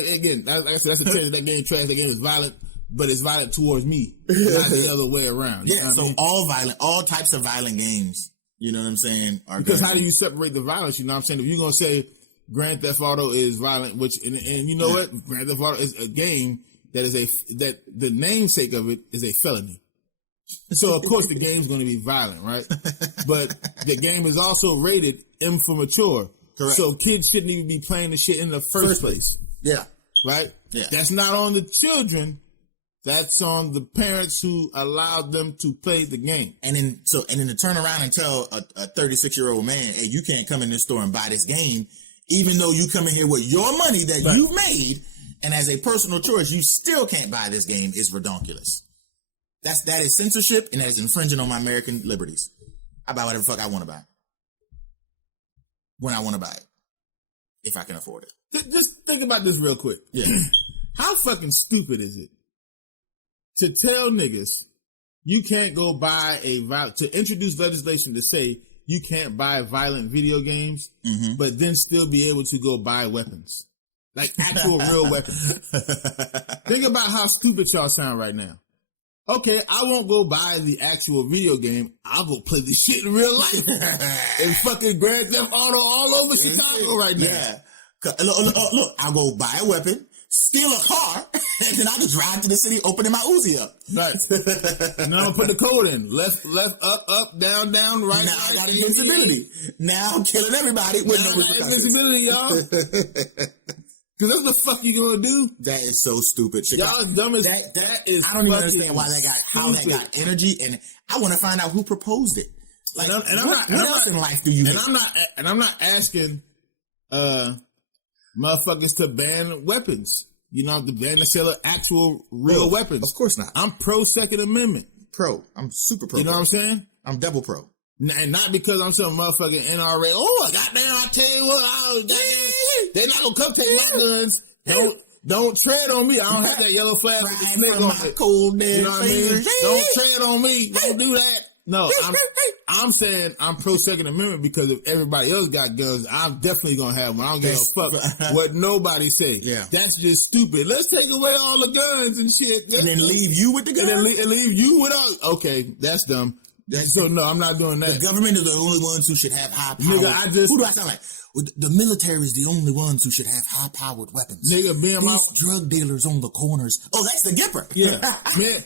again, like I said, that's the trend. That game trash. That game is violent. But it's violent towards me, not the other way around. Yeah, so all types of violent games, you know what I'm saying? Because how do you separate the violence? You know what I'm saying? If you're going to say Grand Theft Auto is violent, which, and you know what? Grand Theft Auto is a game that the namesake of it is a felony. So, of course, the game's going to be violent, right? But the game is also rated M for mature. Correct. So kids shouldn't even be playing the shit in the first place. Yeah. Right? Yeah. That's not on the children. That's on the parents who allowed them to play the game. And then to turn around and tell a 36-year-old man, hey, you can't come in this store and buy this game, even though you come in here with your money that you've made, and as a personal choice, you still can't buy this game, is redonkulous. That is censorship, and that is infringing on my American liberties. I buy whatever the fuck I want to buy. When I want to buy it. If I can afford it. Just think about this real quick. Yeah. How fucking stupid is it to tell niggas you can't go buy to introduce legislation to say you can't buy violent video games, but then still be able to go buy weapons, like actual real weapons. Think about how stupid y'all sound right now. Okay, I won't go buy the actual video game. I'll go play this shit in real life. And fucking Grand Theft Auto all over Chicago right now. Yeah. Look, I'll go buy a weapon, steal a car, and then I'll just drive to the city opening my Uzi up. Right. And I'm going to put the code in. Left, up, down, right. Now I got invincibility. Now I'm killing everybody with no invincibility, y'all. Because that's the fuck you gonna do. That is so stupid. Y'all dumb as that is. I don't even understand why how that got energy, and I want to find out who proposed it. Like, what else in life do you? And I'm not asking, motherfuckers to ban weapons. You know, to ban the sale of actual real weapons. Of course not. I'm pro Second Amendment. I'm super pro. You know what I'm saying? I'm double pro. And not because I'm some motherfucking NRA. Oh, goddamn! I tell you what, they're not gonna come take my guns. Don't tread on me. I don't have that yellow flag with the snake on it. Cold you know what I mean? Don't tread on me. Don't do that. No, I'm saying I'm pro Second Amendment because if everybody else got guns, I'm definitely gonna have one. I don't give a fuck what nobody say. Yeah, that's just stupid. Let's take away all the guns and shit, and then leave you with the guns. And leave you without. Okay, that's dumb. So no, I'm not doing that. The government is the only ones who should have high power. Nigga, who do I sound like? The military is the only ones who should have high-powered weapons. Nigga, These drug dealers on the corners. Oh, that's the Gipper. Yeah,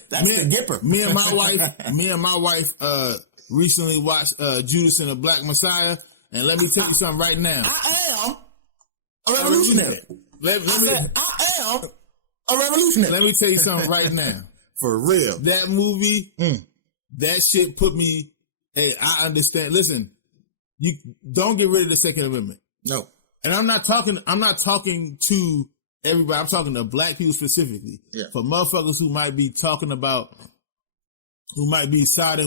that's the Gipper. Me and my wife recently watched Judas and the Black Messiah, And let me tell you something right now. I am a revolutionary. I am a revolutionary. Let me tell you something right now. For real. That movie, that shit put me, hey, I understand. Listen, you don't get rid of the Second Amendment. No. And I'm not talking to everybody. I'm talking to black people specifically. Yeah. For motherfuckers who might be siding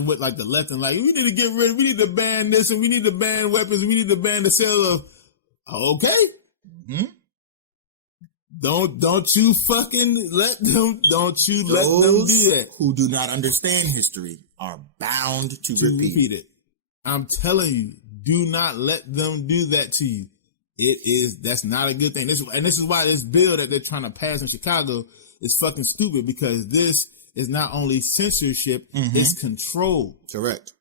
with like the left and like, we need to ban this and we need to ban weapons and we need to ban the sale of, okay. Mm-hmm. Don't you fucking let them do that. Who do not understand history are bound to repeat it. I'm telling you, do not let them do that to you. That's not a good thing. This is why this bill that they're trying to pass in Chicago is fucking stupid, because this is not only censorship, it's control. Correct.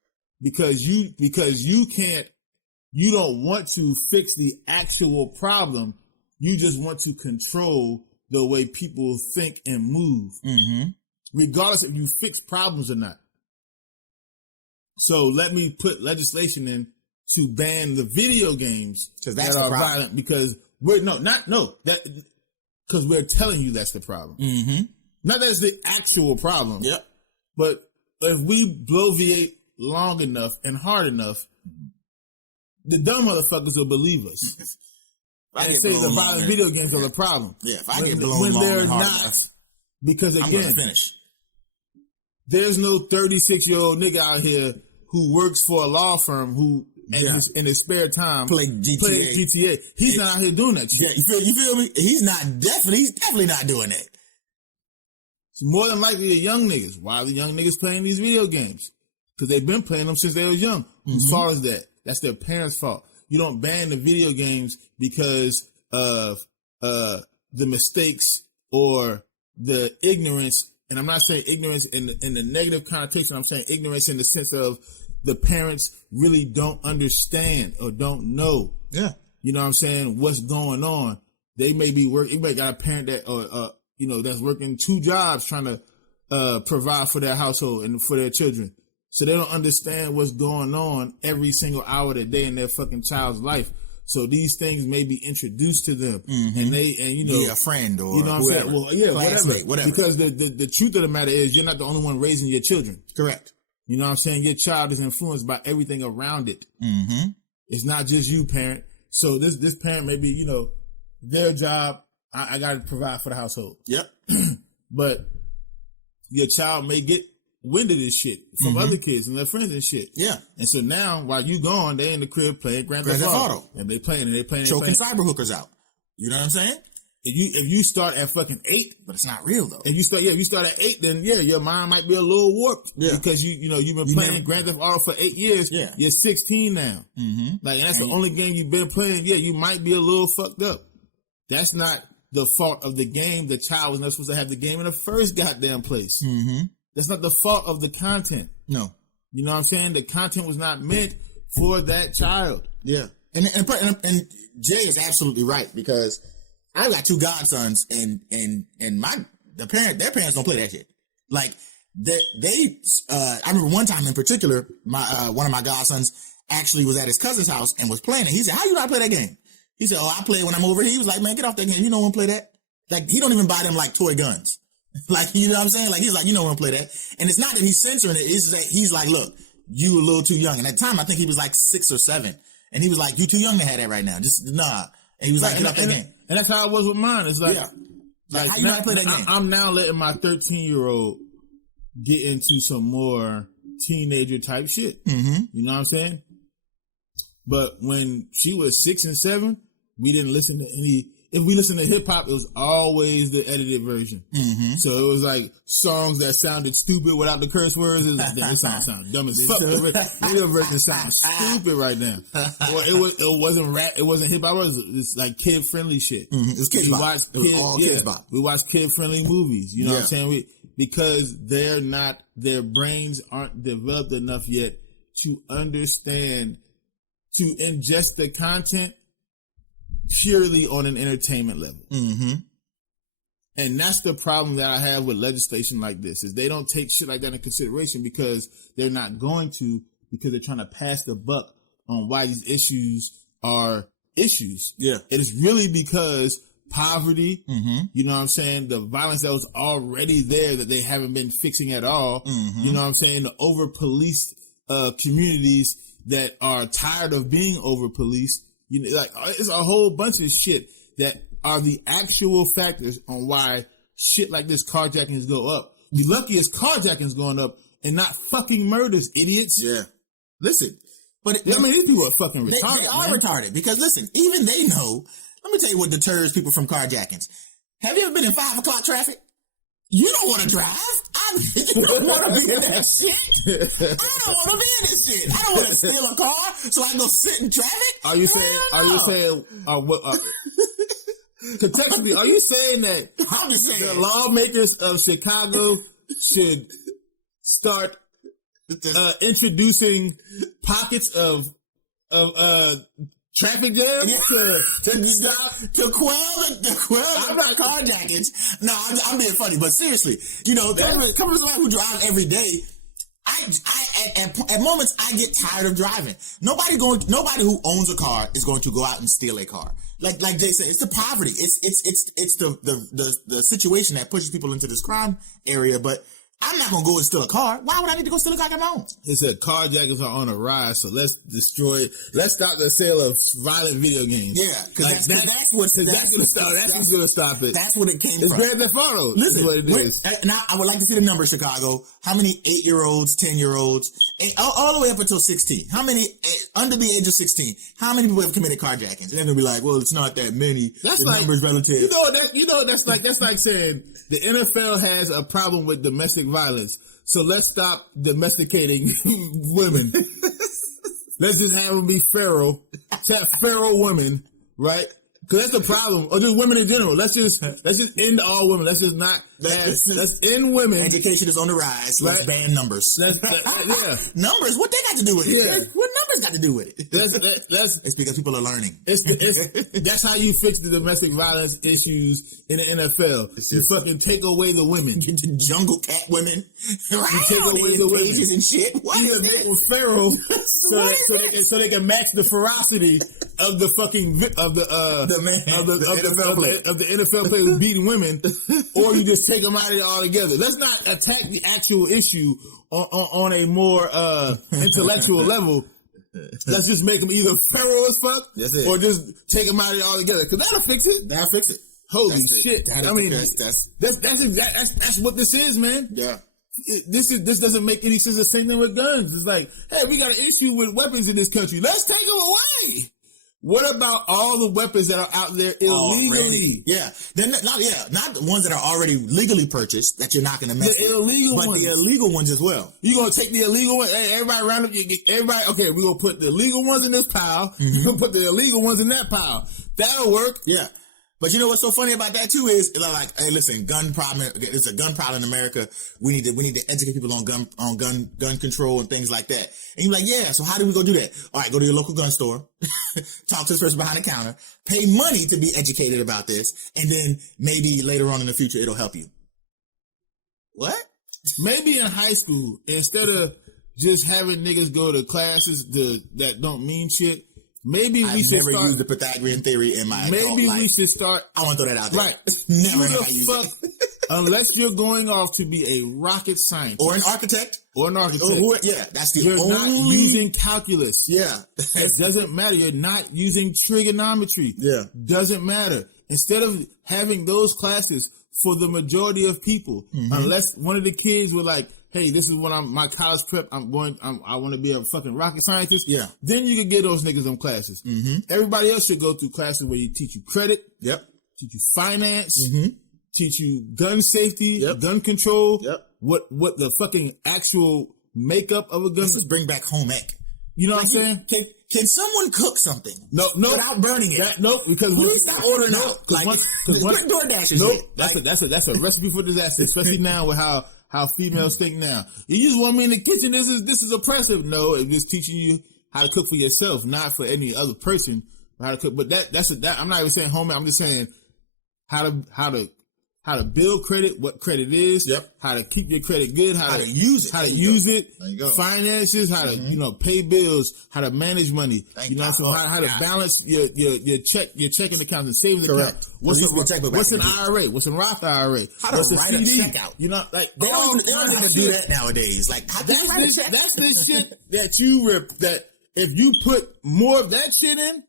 Because you don't want to fix the actual problem. You just want to control the way people think and move, regardless if you fix problems or not. So let me put legislation in to ban the video games that are violent, because because we're telling you that's the problem. Not that it's the actual problem. Yep. But if we bloviate long enough and hard enough, the dumb motherfuckers will believe us. And say the violent video games are the problem. Yeah, if I get blown long and hard enough, because again, I'm gonna finish. There's no 36-year-old nigga out here who works for a law firm who in his spare time plays GTA. He's not out here doing that shit. Yeah, you feel me? He's definitely not doing that. It's more than likely the young niggas. Why are the young niggas playing these video games? Because they've been playing them since they was young. As far as that, that's their parents' fault. You don't ban the video games because of the mistakes or the ignorance. And I'm not saying ignorance in the negative connotation. I'm saying ignorance in the sense of the parents really don't understand or don't know. Yeah. You know what I'm saying? What's going on? They may be working. You may got a parent that, that's working 2 jobs trying to provide for their household and for their children. So they don't understand what's going on every single hour of the day in their fucking child's life. So these things may be introduced to them, and a friend or you know what I'm saying? Well, yeah, whatever. Because the truth of the matter is, you're not the only one raising your children. Correct. You know what I'm saying? Your child is influenced by everything around it. It's not just you, parent. So this parent may be, their job. I got to provide for the household. Yep. But your child may get wind of this shit from other kids and their friends and shit. Yeah. And so now, while you gone, they in the crib playing Grand Theft Auto. And they playing. Choking cyber hookers out. You know what I'm saying? If you start at fucking 8, but it's not real though. If you start at 8, then your mind might be a little warped. Yeah. Because you've been playing Grand Theft Auto for 8 years. Yeah. You're 16 now. Like, and that's the only game you've been playing. Yeah, you might be a little fucked up. That's not the fault of the game. The child was not supposed to have the game in the first goddamn place. That's not the fault of the content. No. You know what I'm saying? The content was not meant for that child. Yeah. And Jay is absolutely right, because I've got 2 godsons and their parents don't play that shit. Like I remember one time in particular, one of my godsons actually was at his cousin's house and was playing it. He said, "How you not play that game?" He said, "Oh, I play it when I'm over here." He was like, "Man, get off that game. You don't want to play that." Like, he don't even buy them like toy guns. Like, you know what I'm saying? Like, he's like, "You don't want to play that." And it's not that he's censoring it. It's that he's like, "Look, you a little too young." And at the time, I think he was like 6 or 7. And he was like, "You too young to have that right now. Just nah." And he was like, "Get off that game." And that's how it was with mine. It's like, like how you not play that game? I'm now letting my 13-year-old get into some more teenager type shit. You know what I'm saying? But when she was 6 and 7, we didn't listen to any. If we listened to hip hop, it was always the edited version. So it was like songs that sounded stupid without the curse words. This song sounds dumb as fuck. The radio version sounds stupid right now. Or it wasn't rap. It wasn't hip hop. It's like kid friendly shit. It was kids bop. Kids bop. We watch kid friendly movies. You know what I'm saying? Because their brains aren't developed enough yet to understand, to ingest the content purely on an entertainment level. And that's the problem that I have with legislation like this, is they don't take shit like that into consideration, because they're not going to, because they're trying to pass the buck on why these issues are issues. Yeah. It is really because poverty, you know what I'm saying? The violence that was already there that they haven't been fixing at all. You know what I'm saying? The over-policed communities that are tired of being over-policed. You know, like, it's a whole bunch of shit that are the actual factors on why shit like this carjackings go up. Be lucky as carjackings going up and not fucking murders, idiots. Yeah. Listen, but I mean, these people are fucking retarded. They are retarded because listen, even they know. Let me tell you what deters people from carjackings. Have you ever been in 5 o'clock traffic? You don't want to drive. You don't want to be in that shit. I don't want to be in this shit. I don't want to steal a car so I can go sit in traffic. Are you saying? Contextually, are you saying that I'm just saying the lawmakers of Chicago should start introducing pockets of traffic jams to quell the carjackings? No, I'm being funny, but seriously, you know, coming from somebody who drives every day, at moments I get tired of driving. Nobody who owns a car is going to go out and steal a car. Like Jay said, it's the poverty. It's the situation that pushes people into this crime area, but I'm not gonna go and steal a car. Why would I need to go steal a car on my own? It said carjackers are on a rise, so let's stop the sale of violent video games. Yeah, because that's what's gonna stop it. That's what it came from. It's Grand Theft Auto. Listen, what it is. Now I would like to see the numbers, Chicago. How many 8-year-olds, 10-year-olds, all the way up until 16? How many under the age of 16? How many people have committed carjackings? And they're gonna be like, well, it's not that many. That's the like numbers relative. That's like saying the NFL has a problem with domestic violence, so let's stop domesticating women. Let's just have them be feral. Let's have feral women, right? Because that's the problem, or just women in general. Let's just end all women. Let's just not. Let's end women. Education is on the rise. Right? Let's ban numbers. Yeah, numbers. What they got to do with it? Yeah. What numbers got to do with it? It's because people are learning. That's how you fix the domestic violence issues in the NFL. You fucking take away the women. Get the jungle cat women. Right? You take away the women and shit. What is make them feral so they can match the ferocity of the fucking of the NFL players beating women, or you just take them out of it altogether. Let's not attack the actual issue on a more intellectual level. Let's just make them either feral as fuck, or just take them out of it altogether. Because that'll fix it. That'll fix it. Holy shit! I mean, that's what this is, man. Yeah. This doesn't make any sense. The same thing with guns. It's like, hey, we got an issue with weapons in this country. Let's take them away. What about all the weapons that are out there illegally? Yeah. They're not the ones that are already legally purchased that you're not going to mess with. The illegal ones. But the illegal ones as well. You're going to take the illegal ones? Hey, everybody round up. Everybody, okay, we're going to put the legal ones in this pile. We're going to put the illegal ones in that pile. That'll work. Yeah. But you know what's so funny about that too is like, hey, listen, gun problem. It's a gun problem in America. We need to educate people on gun control and things like that. And you're like, yeah. So how do we go do that? All right, go to your local gun store, talk to this person behind the counter, pay money to be educated about this, and then maybe later on in the future it'll help you. What? Maybe in high school, instead of just having niggas go to classes that don't mean shit. Maybe we should never used the Pythagorean theory in my adult life. We should start. I want to throw that out there. Right. Never have I used it. Unless you're going off to be a rocket scientist. Or an architect. Yeah, that's You're not using calculus. Yeah. It doesn't matter. You're not using trigonometry. Yeah. Doesn't matter. Instead of having those classes for the majority of people, unless one of the kids were like, hey, this is what my college prep. I want to be a fucking rocket scientist. Yeah. Then you can get those niggas them classes. Everybody else should go through classes where you teach you credit. Yep. Teach you finance. Teach you gun safety, gun control. Yep. What the fucking actual makeup of a gun. Let's just bring back home ec. You know what I'm saying? Can someone cook something? No, without burning it. Because please stop ordering out. Like DoorDash. That's a recipe for disaster, especially now with how females think now. You just want me in the kitchen. This is oppressive. No, it's just teaching you how to cook for yourself, not for any other person. How to cook, but that I'm not even saying home. I'm just saying how to how to build credit, what credit is, how to keep your credit good, how to use it, finances, how to pay bills, how to manage money, how to balance your checking account and savings account. What's an IRA? What's a Roth IRA? How to write a check out? They don't even do that nowadays. Like that's the shit that if you put more of that shit in,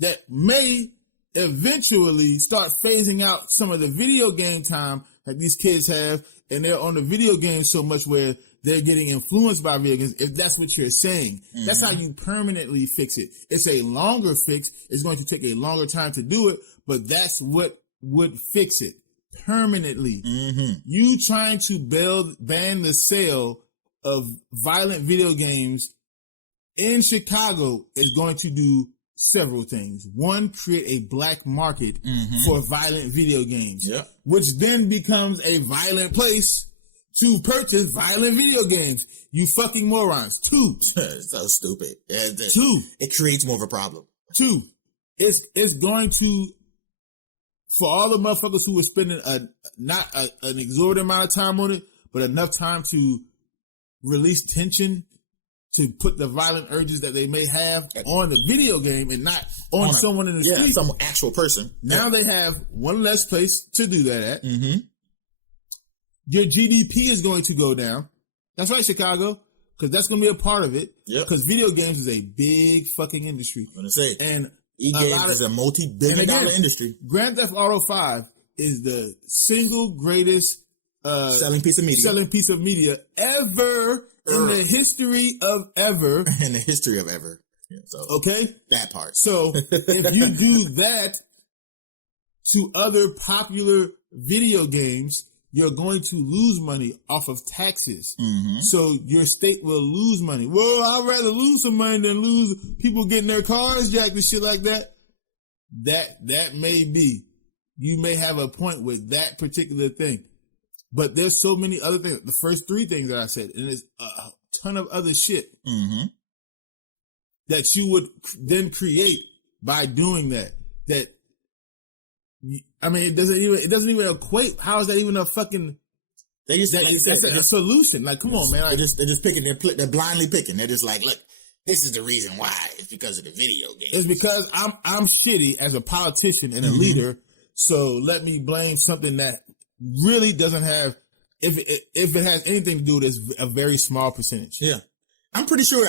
that may eventually start phasing out some of the video game time that these kids have, and they're on the video games so much where they're getting influenced by video games. If that's what you're saying, that's how you permanently fix it. It's a longer fix. It's going to take a longer time to do it, but that's what would fix it permanently. You trying to ban the sale of violent video games in Chicago is going to do several things. One, create a black market for violent video games, which then becomes a violent place to purchase violent video games. You fucking morons. Two. So stupid. Two. It creates more of a problem. Two. It's going to, for all the motherfuckers who were spending not an exorbitant amount of time on it, but enough time to release tension, to put the violent urges that they may have on the video game and not on someone in the street. Some actual person. Now they have one less place to do that at. Your GDP is going to go down. That's right, Chicago, because that's going to be a part of it. Because video games is a big fucking industry. I'm going to say, and e-games is a multi-billion-dollar industry. Grand Theft Auto 5 is the single greatest selling piece of media ever in the history of ever. In the history of ever. Yeah, so okay? That part. So if you do that to other popular video games, you're going to lose money off of taxes. So your state will lose money. Well, I'd rather lose some money than lose people getting their cars jacked and shit like that. That may be. You may have a point with that particular thing. But there's so many other things. The first three things that I said, and there's a ton of other shit that you would then create by doing that. I mean, it doesn't even equate. How is that even a fucking? That's a solution. Like, come on, man. Like, they're just picking. They're blindly picking. They're just like, look, this is the reason why. It's because of the video game. It's because I'm shitty as a politician and a leader. So let me blame something that really doesn't have, if it has anything to do with this, a very small percentage. Yeah. I'm pretty sure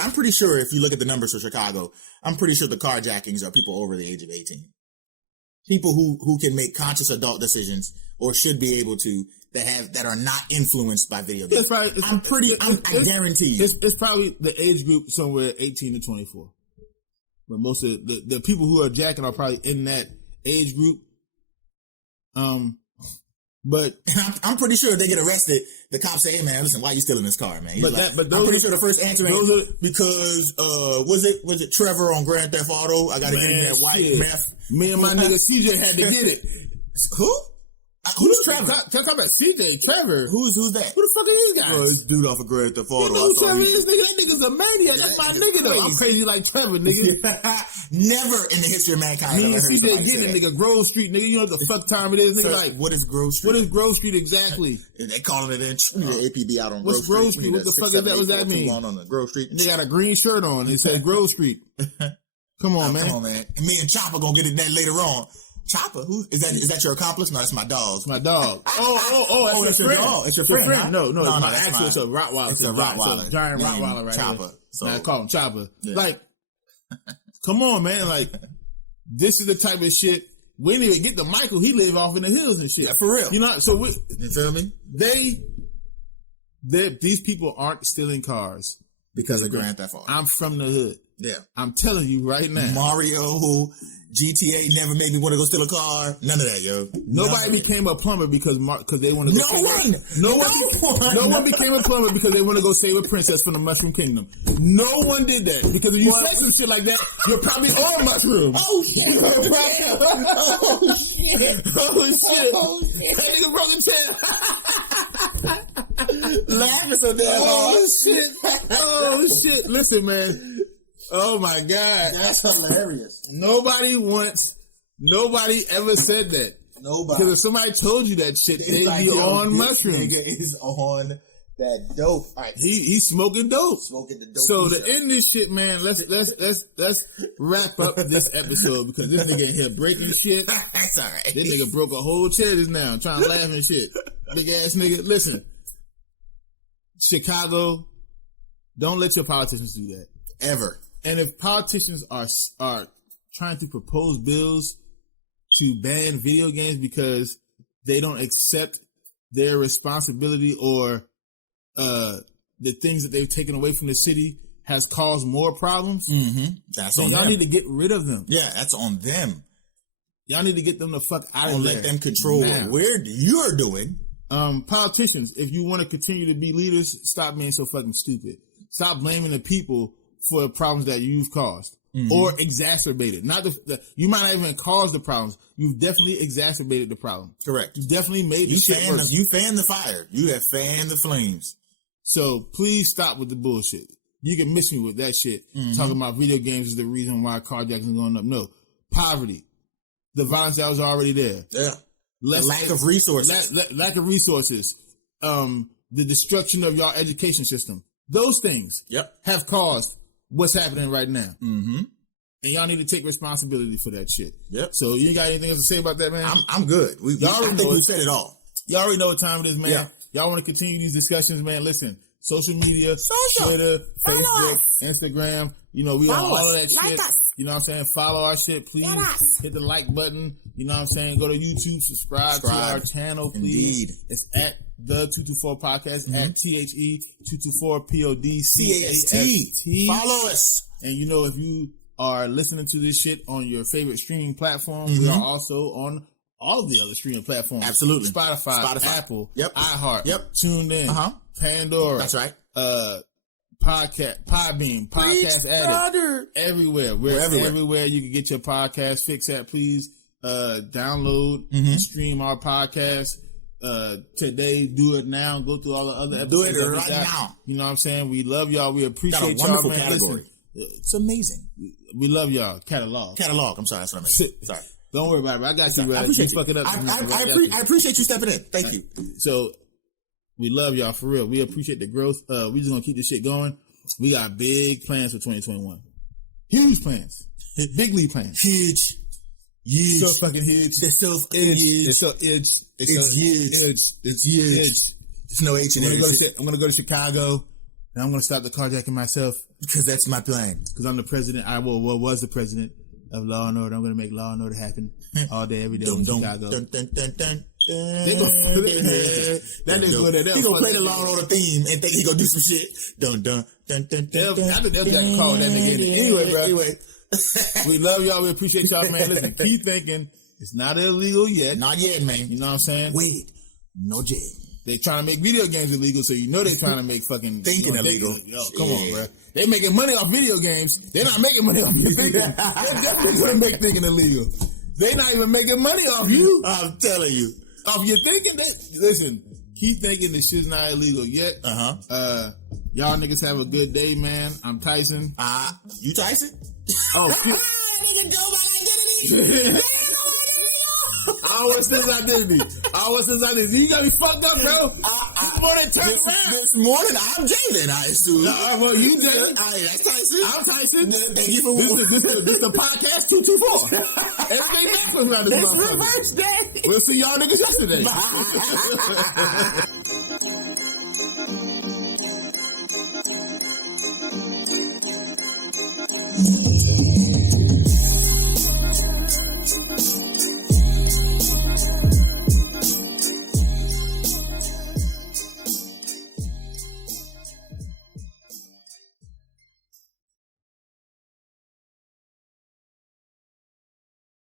if you look at the numbers for Chicago, I'm pretty sure the carjackings are people over the age of 18. People who can make conscious adult decisions or should be able to, that are not influenced by video games. I guarantee you. It's probably the age group somewhere 18 to 24. But most of the people who are jacking are probably in that age group. But I'm pretty sure if they get arrested, the cops say, "Hey man, listen, why are you still in this car, man?" I'm pretty sure the first answer is because was it Trevor on Grand Theft Auto? I gotta get in that white meth. Me and my nigga CJ had to get it. Who? Who's Trevor? Talk about CJ, Trevor. Who's that? Who the fuck are these guys? Oh, this dude off of Grand Theft Auto. You know who Trevor is, nigga? That nigga's a maniac. That's my nigga, though. I'm crazy like Trevor, nigga. Never in the history of mankind. Me and CJ getting it, nigga. Grove Street, nigga. You know what the fuck time it is, nigga? Like, what is Grove Street? What is Grove Street exactly? They calling it in APB out on Grove Street. What's Grove Street? What the fuck is that? What's that mean? On the Grove Street. They got a green shirt on. It says Grove Street. Come on, man. Come on, man. And me and Chopper gonna get it that later on. Chopper, who is that? Is that your accomplice? No, that's my dog. It's my dog. That's your friend. It's your friend. Huh? No, actually, it's a Rottweiler. It's a Rottweiler. It's a giant Rottweiler, right? Chopper. So I call him Chopper. Yeah. Like, come on, man. Like, this is the type of shit. We didn't even get to Michael. He live off in the hills and shit. Yeah, for real. You know. So you feel me? These people aren't stealing cars because of Grand Theft Auto. I'm from the hood. Yeah, I'm telling you right now. Mario, GTA never made me want to go steal a car. None of that, yo. Nobody became a plumber because they want to go. No one became a plumber because they want to go save a princess from the Mushroom Kingdom. No one did that because if you said some shit like that, you're probably on mushrooms. Oh shit! Oh shit! Oh shit! That nigga broke his head. Laughing so damn hard. Oh shit! Listen, man. Oh my God. That's hilarious. Nobody ever said that. Nobody. Because if somebody told you that shit, they'd like, be on mushrooms. Nigga is on that dope. All right. He's smoking dope. Smoking the dope. So to end this shit, man, let's wrap up this episode because this nigga in here breaking shit. That's all right. This nigga broke a whole chair just now, trying to laugh and shit. Big ass nigga. Listen, Chicago, don't let your politicians do that Ever. And if politicians are trying to propose bills to ban video games because they don't accept their responsibility or the things that they've taken away from the city has caused more problems, That's so on y'all them. need to get rid of them. Yeah, that's on them. Y'all need to get them the fuck out of Don't there. let them control now. what you're doing. Politicians, if you want to continue to be leaders, stop being so fucking stupid. Stop blaming the people for the problems that you've caused or exacerbated. Not you might not even cause the problems. You've definitely exacerbated the problem. Correct. You definitely made the shit worse. You fan the fire. You have fanned the flames. So please stop with the bullshit. You can miss me with that shit. Talking about video games is the reason why carjacking is going up. No. Poverty. The violence that was already there. Yeah. Lack of resources. Lack of resources. The destruction of your education system. Those things have caused what's happening right now. And y'all need to take responsibility for that shit. Yep. So you got anything else to say about that, man? I'm good. I think we said it all. Y'all already know what time it is, man. Yeah. Y'all want to continue these discussions, man. Listen, social media, Twitter, Facebook, Instagram. You know, we on all of that shit. You know what I'm saying? Follow our shit, please. Hit the like button. You know what I'm saying? Go to YouTube, subscribe to our channel, please. Indeed. It's at the 224 Podcast, at THE224 PODCAST. Follow us. And you know, if you are listening to this shit on your favorite streaming platform, we are also on all the other streaming platforms. Absolutely. Spotify. Apple, iHeart, TuneIn, Pandora. That's right. Podcast, Podbean, Podcast Addict, everywhere. We're everywhere you can get your podcast fix at. Please download, stream our podcast today. Do it now. Go through all the other episodes. Do it right now. You know what I'm saying? We love y'all. We appreciate Got a wonderful y'all, man. category. Listen, It's amazing. we love y'all. Catalog. I'm sorry. That's what I meant. Sorry. Don't worry about it. I got you. I appreciate you. Fuck it up. I appreciate you stepping in. Thank you. So we love y'all for real. We appreciate the growth. We just gonna keep this shit going. We got big plans for 2021. Huge plans. Big league plans. Huge. So fucking huge. They're so huge. It's so huge. It's huge. It's huge. There's no H in it. I'm gonna go to Chicago and I'm gonna stop the carjacking myself because that's my plan. Because I'm the president. I was the president of Law and Order. I'm gonna make Law and Order happen all day, every day in Chicago. That nigga go there. He gonna play the Law and Order theme and think he gonna do some shit. I think they'll call that nigga in. Anyway, bro. We love y'all. We appreciate y'all, man. Listen, keep thinking. It's not illegal yet. Not yet, man. You know what I'm saying? Wait. No jail. They trying to make video games illegal, so you know they trying to make fucking thinking illegal. Yo, come on, bro. They making money off video games. They're not making money off your thinking. They're definitely gonna make thinking illegal. They not even making money off you. I'm telling you. Off your thinking. Listen, keep thinking this shit's not illegal yet. Y'all niggas have a good day, man. I'm Tyson. You Tyson? Oh, shit. Nigga know my identity. I always said identity. You got me fucked up, bro. This morning, I'm Jalen, I assume. Well, you Jalen. That's Tyson. I'm Tyson. Thank you for this the podcast 224. Everything backwards around this motherfucker. Reverse day. We'll see y'all niggas yesterday.